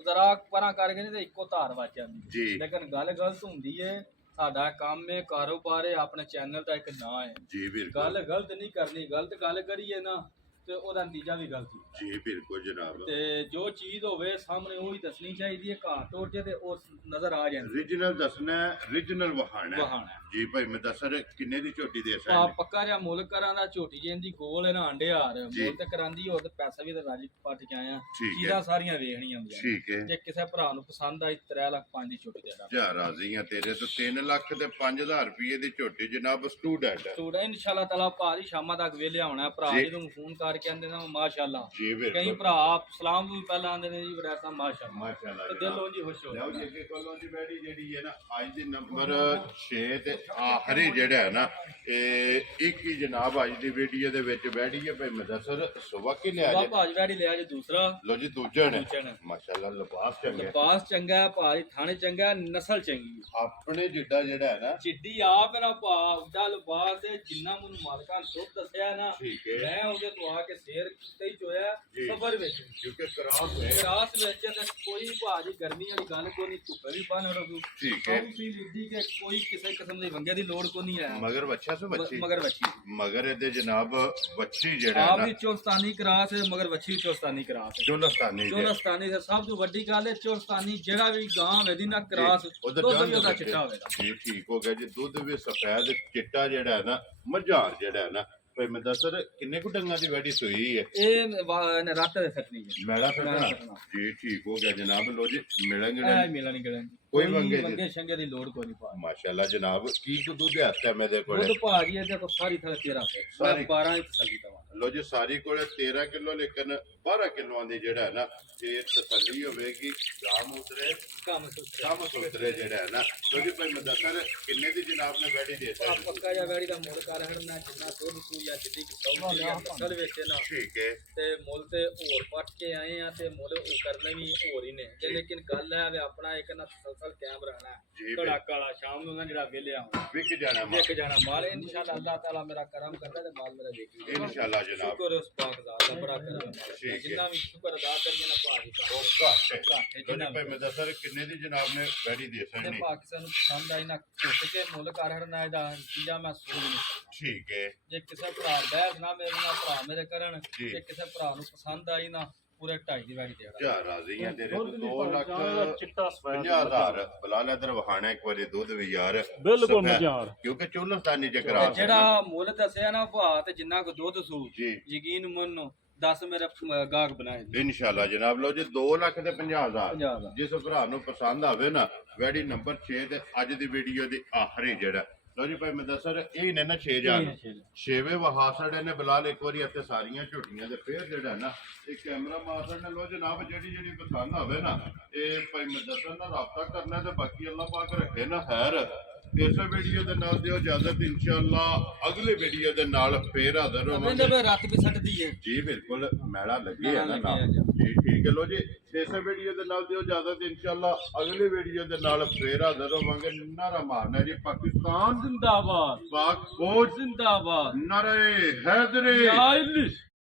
ਜ਼ਰਾ ਪਰਾਂ ਕਰਕੇ ਨਹੀਂ ਤੇ ਇੱਕੋ ਧਾਰ ਵੱਜ ਜਾਂਦੀ ਜੀ ਲੇਕਿਨ ਗੱਲ ਗਲਤ ਹੁੰਦੀ ਏ। ਸਾਡਾ ਕੰਮ ਹੈ, ਕਾਰੋਬਾਰ ਹੈ, ਆਪਣੇ ਚੈਨਲ ਦਾ ਇੱਕ ਨਾਂ ਹੈ। ਜੀ ਬਿਲਕੁਲ ਗੱਲ ਗਲਤ ਨਹੀਂ ਕਰਨੀ, ਗਲਤ ਗੱਲ ਕਰੀਏ ਨਾ ਤੇ ਉਹਦਾ ਨਤੀਜਾ ਵੀ ਗਲਤ ਹੀ ਹੁੰਦਾ। ਜੀ ਬਿਲਕੁਲ ਜਨਾਬ ਤੇ ਜੋ ਚੀਜ਼ ਹੋਵੇ ਸਾਹਮਣੇ ਉਹੀ ਦੱਸਣੀ ਚਾਹੀਦੀ ਹੈ। ਘਾਟ ਟੋਟ ਜੇ ਤੇ ਉਹ ਨਜ਼ਰ ਆ ਜਾਂਦੀ ਰੀਜਨਲ ਦੱਸਣਾ ਰੀਜਨਲ ਵਹਾਣਾ ਵਹਾਣਾ ਜੀ ਭਾਈ ਮੁਦੱਸਰ ਕਿੰਨੇ ਦੀ ਝੋਟੀ ਦੇ ਆ ਸੜਨੀ ਪੱਕਾ ਜਿਹਾ ਮੁੱਲ ਕਰਾਂ ਦਾ ਝੋਟੀ ਜੇ ਇਹਦੀ ਗੋਲ ਹੈ ਨਾ ਆਂਡੇ ਹਾਰ ਜੀ। ਮੁੱਲ ਤੇ ਕਰਾਂਦੀ ਹੋਰ ਤੇ ਪੈਸਾ ਵੀ ਤੇ ਰਾਜੀ ਪੱਟ ਕੇ ਆਇਆ ਠੀਕ ਹੈ ਚੀਜ਼ਾਂ ਸਾਰੀਆਂ ਵੇਖਣੀਆਂ ਹੁੰਦੀਆਂ ਨੇ। ਠੀਕ ਹੈ ਜੇ ਕਿਸੇ ਭਰਾ ਨੂੰ ਪਸੰਦ ਆਈ 3 ਲੱਖ 5 ਦੀ ਝੋਟੀ ਦੇਣਾ ਜਾ ਰਾਜ਼ੀਆਂ ਤੇਰੇ ਤੋਂ 3 ਲੱਖ ਤੇ 5000 ਰੁਪਏ ਦੀ ਝੋਟੀ ਜਨਾਬ ਸਟੂਡੈਂਟ ਸਟੂਡੈਂਟ ਇਨਸ਼ਾਅੱਲਾ ਤਾਲਾ ਭਾਰੀ ਸ਼ਾਮਾਂ ਤੱਕ ਵੇਲੇ ਆਉਣਾ ਭਰਾ ਜੀ। ਜੀ ਨੂੰ ਫੋਨ ਕਰਕੇ ਆਂਦੇ ਨੇ ਮਾਸ਼ਾਅੱਲਾ ਜੀ ਕਈ ਬਿਲਕੁਲ ਭਰਾ ਸਲਾਮ ਵੀ ਪਹਿਲਾਂ ਆਂਦੇ ਨੇ ਜੀ ਬੜਾ ਮਾਸ਼ਾਅੱਲਾ ਮਾਸ਼ਾਅੱਲਾ ਤੇ ਦਿਲੋਂ ਜੀ ਖੁਸ਼ ਹੋ ਲਓ ਜਾਂਦਾ। ਜੀ ਅੱਗੇ ਕੋਲੋਂ ਦੀ ਬੈਠੀ ਜਿਹੜੀ ਹੈ ਨਾ ਅੱਜ ਦੀ ਨੰਬਰ 6 ਤੇ ਆਖਰੀ ਜਿਹੜਾ ਹੈ ਨਾ ਇਹ ਇੱਕ ਹੀ ਜਨਾਬ ਅੱਜ ਦੀ ਵੀਡੀਓ ਦੇ ਵਿੱਚ ਬੈਠੀ ਹੈ ਭਾਈ ਮੁਦੱਸਰ ਸੁਬਾ ਕਿ ਲਿਆ ਵਾ ਜੇ ਭਾਜ ਵੈੜੀ ਲਿਆ ਜੇ ਦੂਸਰਾ ਲੋ ਜੀ ਦੂਜਾ ਨੇ ਦੂਜਾ ਨੇ। ਮਾਸ਼ਾਅੱਲਾ ਲਿਬਾਸ ਚੰਗੇ ਲਿਬਾਸ ਚੰਗਾ ਹੈ, ਭਾਜੀ ਥਾਣੇ ਚੰਗਾ ਹੈ, ਨਸਲ ਚੰਗੀ ਹੈ। ਆਪਣੇ ਜਿੱਡਾ ਜਿਹੜਾ ਹੈ ਨਾ ਚਿੱਡੀ ਆਪ ਨਾ ਭਾ ਉੱਡਾ ਲਿਬਾਸ ਹੈ, ਜਿੰਨਾ ਮੈਨੂੰ ਮਾਲਕਾਂ ਨੇ ਦੁੱਧ ਦੱਸਿਆ ਨਾ ਠੀਕ ਹੈ ਮੈਂ ਉਹਦੇ ਤੋਂ ਆ ਕੇ ਸ਼ੇਰ ਕੀਤਾ ਹੀ ਚੋਇਆ ਜੀ। ਸਬਰ ਵਿੱਚ ਕਿਉਂਕਿ ਕਰਾਸ ਹੈ ਰਾਤ ਵਿੱਚ ਤੇ ਕੋਈ ਭਾਜੀ ਗਰਮੀ ਵਾਲੀ ਗੱਲ ਕੋਈ ਨਹੀਂ ਧੁੱਪੇ ਵੀ ਬੰਨ ਰਹੂ ਠੀਕ ਹੈ ਤੁਸੀਂ ਲਿੱਦੀ ਕਿ ਕੋਈ ਕਿਸੇ ਕਿਸਮ ਦੀ ਵੰਗੇ ਦੀ ਲੋੜ ਕੋ ਨਹੀਂ ਹੈ। ਮਗਰ ਬੱਚਾ ਸੋ ਬੱਚੀ ਮਗਰ ਵੱਛੀ ਮਗਰ ਇਹਦੇ ਜਨਾਬ ਬੱਚੀ ਜਿਹੜਾ ਹੈ ਆਪ ਨਾ ਵੀ ਚੋਲਸਤਾਨੀ ਕਰਾਸ ਹੈ ਮਗਰ ਵੱਛੀ ਵੀ ਚੋਲਸਤਾਨੀ ਕਰਾਸ ਹੈ ਚੋਲਸਤਾਨੀ ਦੇ ਚੋਲਸਤਾਨੀ ਦਾ ਸਭ ਤੋਂ ਵੱਡੀ ਗੱਲ ਹੈ ਚੋਲਸਤਾਨੀ ਜਿਹੜਾ ਵੀ ਗਾਂ ਵੇਦੀ ਨਾ ਕਰਾਸ ਉਹਦਾ ਦੁੱਧ ਵੀ ਦੰਦ ਉਹਦਾ ਬੱਚੇ। ਚਿੱਟਾ ਹੋਵੇਗਾ ਜੀ ਠੀਕ ਹੋ ਗਿਆ ਜੀ ਦੁੱਧ ਵੀ ਸਫੈਦ ਚਿੱਟਾ ਜਿਹੜਾ ਹੈ ਨਾ ਮੱਝਾਂ ਜਿਹੜਾ ਹੈ ਨਾ ਭਾਈ ਮੈਂ ਦੱਸ ਕਿੰਨੇ ਕੁ ਡੰਗਾਂ ਦੀ ਵੈਡੀ ਸੂਈ ਹੈ ਇਹ ਰਾਤ ਦੇ ਸੱਟਣੀ ਹੈ ਮੈਲਾ ਮੈਲਾ ਫਟਣਾ ਫਟਣਾ। ਜੀ ਠੀਕ ਹੋ ਗਿਆ ਜਨਾਬ ਲੋ ਜੀ ਮਿਲਾਂਗੇ ਐ ਮਿਲਣ ਗਲਣ ਕੋਈ ਮੰਗੇ ਜੀ। ਮੰਗੇ ਸ਼ੰਗੇ ਦੀ ਲੋੜ ਕੋਈ ਨਹੀਂ ਪਾ ਮਾਸ਼ਾਅੱਲਾ ਜਨਾਬ ਕੀ ਕੁ ਦੁੱਧ ਹੈ ਇਸ ਟਾਈਮ ਦੇ ਕੋਲ ਦੁੱਧ ਭਾਜੀ ਇਹਦੇ ਕੋਲ ਸਾਰੀ ਥਲੇ 13 ਫਿਰ ਸਾਰੀ। 12 ਹੀ ਤਸੱਲੀ ਦਵਾਂ ਲੋ ਜੀ ਸਾਰੀ ਕੋਲੇ 13 ਕਿਲੋ ਲੇਕਿਨ 12 ਕਿਲੋਆਂ ਦੀ ਜਿਹੜਾ ਹੈ ਨਾ ਇਹ ਤਸੱਲੀ ਹੋਵੇਗੀ ਗਾਮ ਉਤਰੇ ਕੰਮ ਸੁਸਰੇ ਕੰਮ ਸੁਤਰੇ ਜਿਹੜਾ ਹੈ ਨਾ ਲੋ ਜੀ ਭਾਈ ਮੈਂ ਦੱਸਾਂ ਕਿੰਨੇ ਦੀ ਜਨਾਬ ਨੇ ਵੈਡੀ ਦੇ ਆ ਸਕਦੀ ਪੱਕਾ ਜਿਹਾ ਵੈੜੀ ਦਾ ਮੁੱਲ ਕਰ ਹੜਨਾ ਜਿੰਨਾ ਦੁੱਧ ਸੂ ਜਾਂ ਜਿੱਦੀ ਕਿ ਸੌ ਜਾਂ ਨਸਲ ਵੇਚੇ ਨਾ ਠੀਕ ਹੈ ਤੇ ਮੁੱਲ ਤੇ ਹੋਰ ਪੱਟ ਕੇ ਆਏ ਆ ਤੇ ਮੁੱਲ ਉਹ ਕਰਨੇ ਵੀ ਹੋਰ ਹੀ ਨੇ ਜੇ ਲੇਕਿਨ ਗੱਲ ਹੈ ਵੀ ਆਪਣਾ ਇੱਕ ਨਾ ਤਸਲਸਲ ਕਾਇਮ ਰਹਿਣਾ ਜੀ ਹੈ ਕੜਾ ਕਾਲਾ ਸ਼ਾਮ ਨੂੰ ਨਾ ਜਿਹੜਾ ਵੇਲਿਆ ਹੋਣਾ ਵਿਕ ਜਾਣਾ ਮਾਲ ਦੇਖ ਜਾਣਾ ਮਾਲ ਇਨਸ਼ਾਅੱਲਾ ਅੱਲਾਹ ਤਾਲਾ ਮੇਰਾ ਕਰਮ ਕਰਦਾ ਤੇ ਮਾਲ ਮੇਰਾ ਦੇਖੀ ਇਨਸ਼ਾਅੱਲਾ ਜਨਾਬ ਸ਼ੁਕਰ ਉਸ ਪਾਕ ਦਾ ਅੱਲਾ ਬੜਾ ਕਰਮ ਠੀਕ ਹੈ। ਜਿੰਨਾ ਵੀ ਸ਼ੁਕਰ ਅਦਾ ਕਰੀਏ ਨਾ ਭਾਜੀ ਉਹ ਦਾ ਘੱਟ ਹੈ ਘੱਟ ਹੈ ਲੋ ਜੀ ਜਿੰਨਾ ਭਾਈ ਮੈਂ ਦੱਸਾਂ ਕਿੰਨੇ ਦੀ ਜਨਾਬ ਨੇ ਵੈਡੀ ਦੇ ਤੇ ਸਕਣੀ ਪਾਕਿਸਤਾਨ ਨੂੰ ਪਸੰਦ ਆਈ ਨਾ ਘੁੱਟ ਕੇ ਮੁੱਲ ਕਰ ਹੜਨਾ ਇਹਦਾ ਚੀਜ਼ਾਂ ਮੈਂ ਸੋਚ ਨਹੀਂ ਸਕਦਾ ਠੀਕ ਹੈ ਜੇ ਕਿਸੇ ਭਰਾ ਬਹਿਸ ਨਾ ਮੇਰੇ ਨਾਲ ਭਰਾ ਮੇਰੇ ਕਰਨ ਜੀ। ਜੇ ਕਿਸੇ ਭਰਾ ਨੂੰ ਪਸੰਦ ਆਈ ਨਾ ਪੂਰੇ 2.5 ਦੀ ਵੈੜੀ ਦੇਣਾ ਜਾ ਰਾਜ਼ੀ ਆ ਤੇਰੇ ਦੁੱਧ ਤੋਂ ਵੀ 2 ਲੱਖ ਚਿੱਟਾ ਸਫੈਦ 50,000 ਬਲਾਲ ਇਧਰ ਵਹਾਣਾ ਇੱਕ ਵਾਰੀ ਦੁੱਧ ਵੀ ਯਾਰ ਬਿਲਕੁਲ ਸਫੈਦ। ਮਜ਼ਾਰ ਕਿਉਂਕਿ ਚੋਲਸਤਾਨੀ ਚ ਕਰਾ ਤੇ ਜਿਹੜਾ ਮੁੱਲ ਦੱਸਿਆ ਨਾ ਭਾ ਤੇ ਜਿੰਨਾ ਕੋ ਦੁੱਧ ਸੂ ਜੀ ਯਕੀਨ ਮੰਨੋ 10 ਮੇਰੇ ਗਾਹਕ ਬਣਾਏ ਨੇ। ਇਨਸ਼ਾਅੱਲਾ ਜਨਾਬ ਲੋ ਜੀ 2 ਲੱਖ ਤੇ 50,000 50 ਦਾ ਜਿਸ ਭਰਾ ਨੂੰ ਪਸੰਦ ਆਵੇ ਨਾ ਵੈਡੀ ਨੰਬਰ 6 ਤੇ ਅੱਜ ਦੀ ਵੀਡੀਓ ਦੀ ਆਖਰੀ ਜਿਹੜਾ ਲੋ ਜੀ ਭਾਈ ਮੈਂ ਦੱਸਾਂ ਇਹ ਨੇ ਨਾ 6000 ਛੇਵੇਂ ਵਹਾਸੜੇ ਨੇ ਬਲਾਲ ਇੱਕ ਵਾਰੀ ਇੱਥੇ ਸਾਰੀਆਂ ਝੋਟੀਆਂ ਦੇ ਫੇਰ ਜਿਹੜਾ ਨਾ ਇਹ ਕੈਮਰਾ ਮਾਸਟਰ ਨੇ ਲੋ ਜਨਾਬ ਜਿਹੜੀ ਪਸੰਦ ਆਵੇ ਨਾ ਇਹ ਭਾਈ ਮੈਂ ਦੱਸਾਂ ਨਾ ਰਾਬਤਾ ਕਰਨਾ ਤੇ ਬਾਕੀ ਅੱਲਾਹ ਪਾਕ ਰੱਖੇ ਨਾ ਖੈਰ ਇਸੇ ਵੀਡੀਓ ਦੇ ਨਾਲ ਦਿਓ ਇਜਾਜ਼ਤ ਇਨਸ਼ਾਅੱਲਾ ਅਗਲੇ ਵੀਡੀਓ ਦੇ ਨਾਲ ਫੇਰ ਹਾਜ਼ਰ ਕਹਿੰਦੇ ਹੋਵਾਂਗੇ ਵੀ ਰੱਤ ਵੀ ਸੱਟਦੀ ਹੈ ਜੀ ਬਿਲਕੁਲ ਮੈਲਾ ਲੱਗੀ ਹੈ ਨਾ ਮੈਲਾ ਨਾਲ ਲੱਗਿਆ ਜੀ ਠੀਕ ਹੈ ਲੋ ਜੀ ਇਸੇ ਵੀਡੀਓ ਦੇ ਨਾਲ ਦਿਓ ਇਜਾਜ਼ਤ ਇਨਸ਼ਾਅੱਲਾ ਅਗਲੀ ਵੀਡੀਓ ਦੇ ਨਾਲ ਫੇਰ ਹਾਜ਼ਰ ਹੋਵਾਂਗੇ ਨਾਰਾ ਮਾਰਨਾ ਜੀ ਪਾਕਿਸਤਾਨ ਜ਼ਿੰਦਾਬਾਦ ਪਾਕ ਫੌਜ ਜ਼ਿੰਦਾਬਾਦ ਨਾਰੇ ਹੈਦਰੀ ਯਾ ਇਬਲਿਸ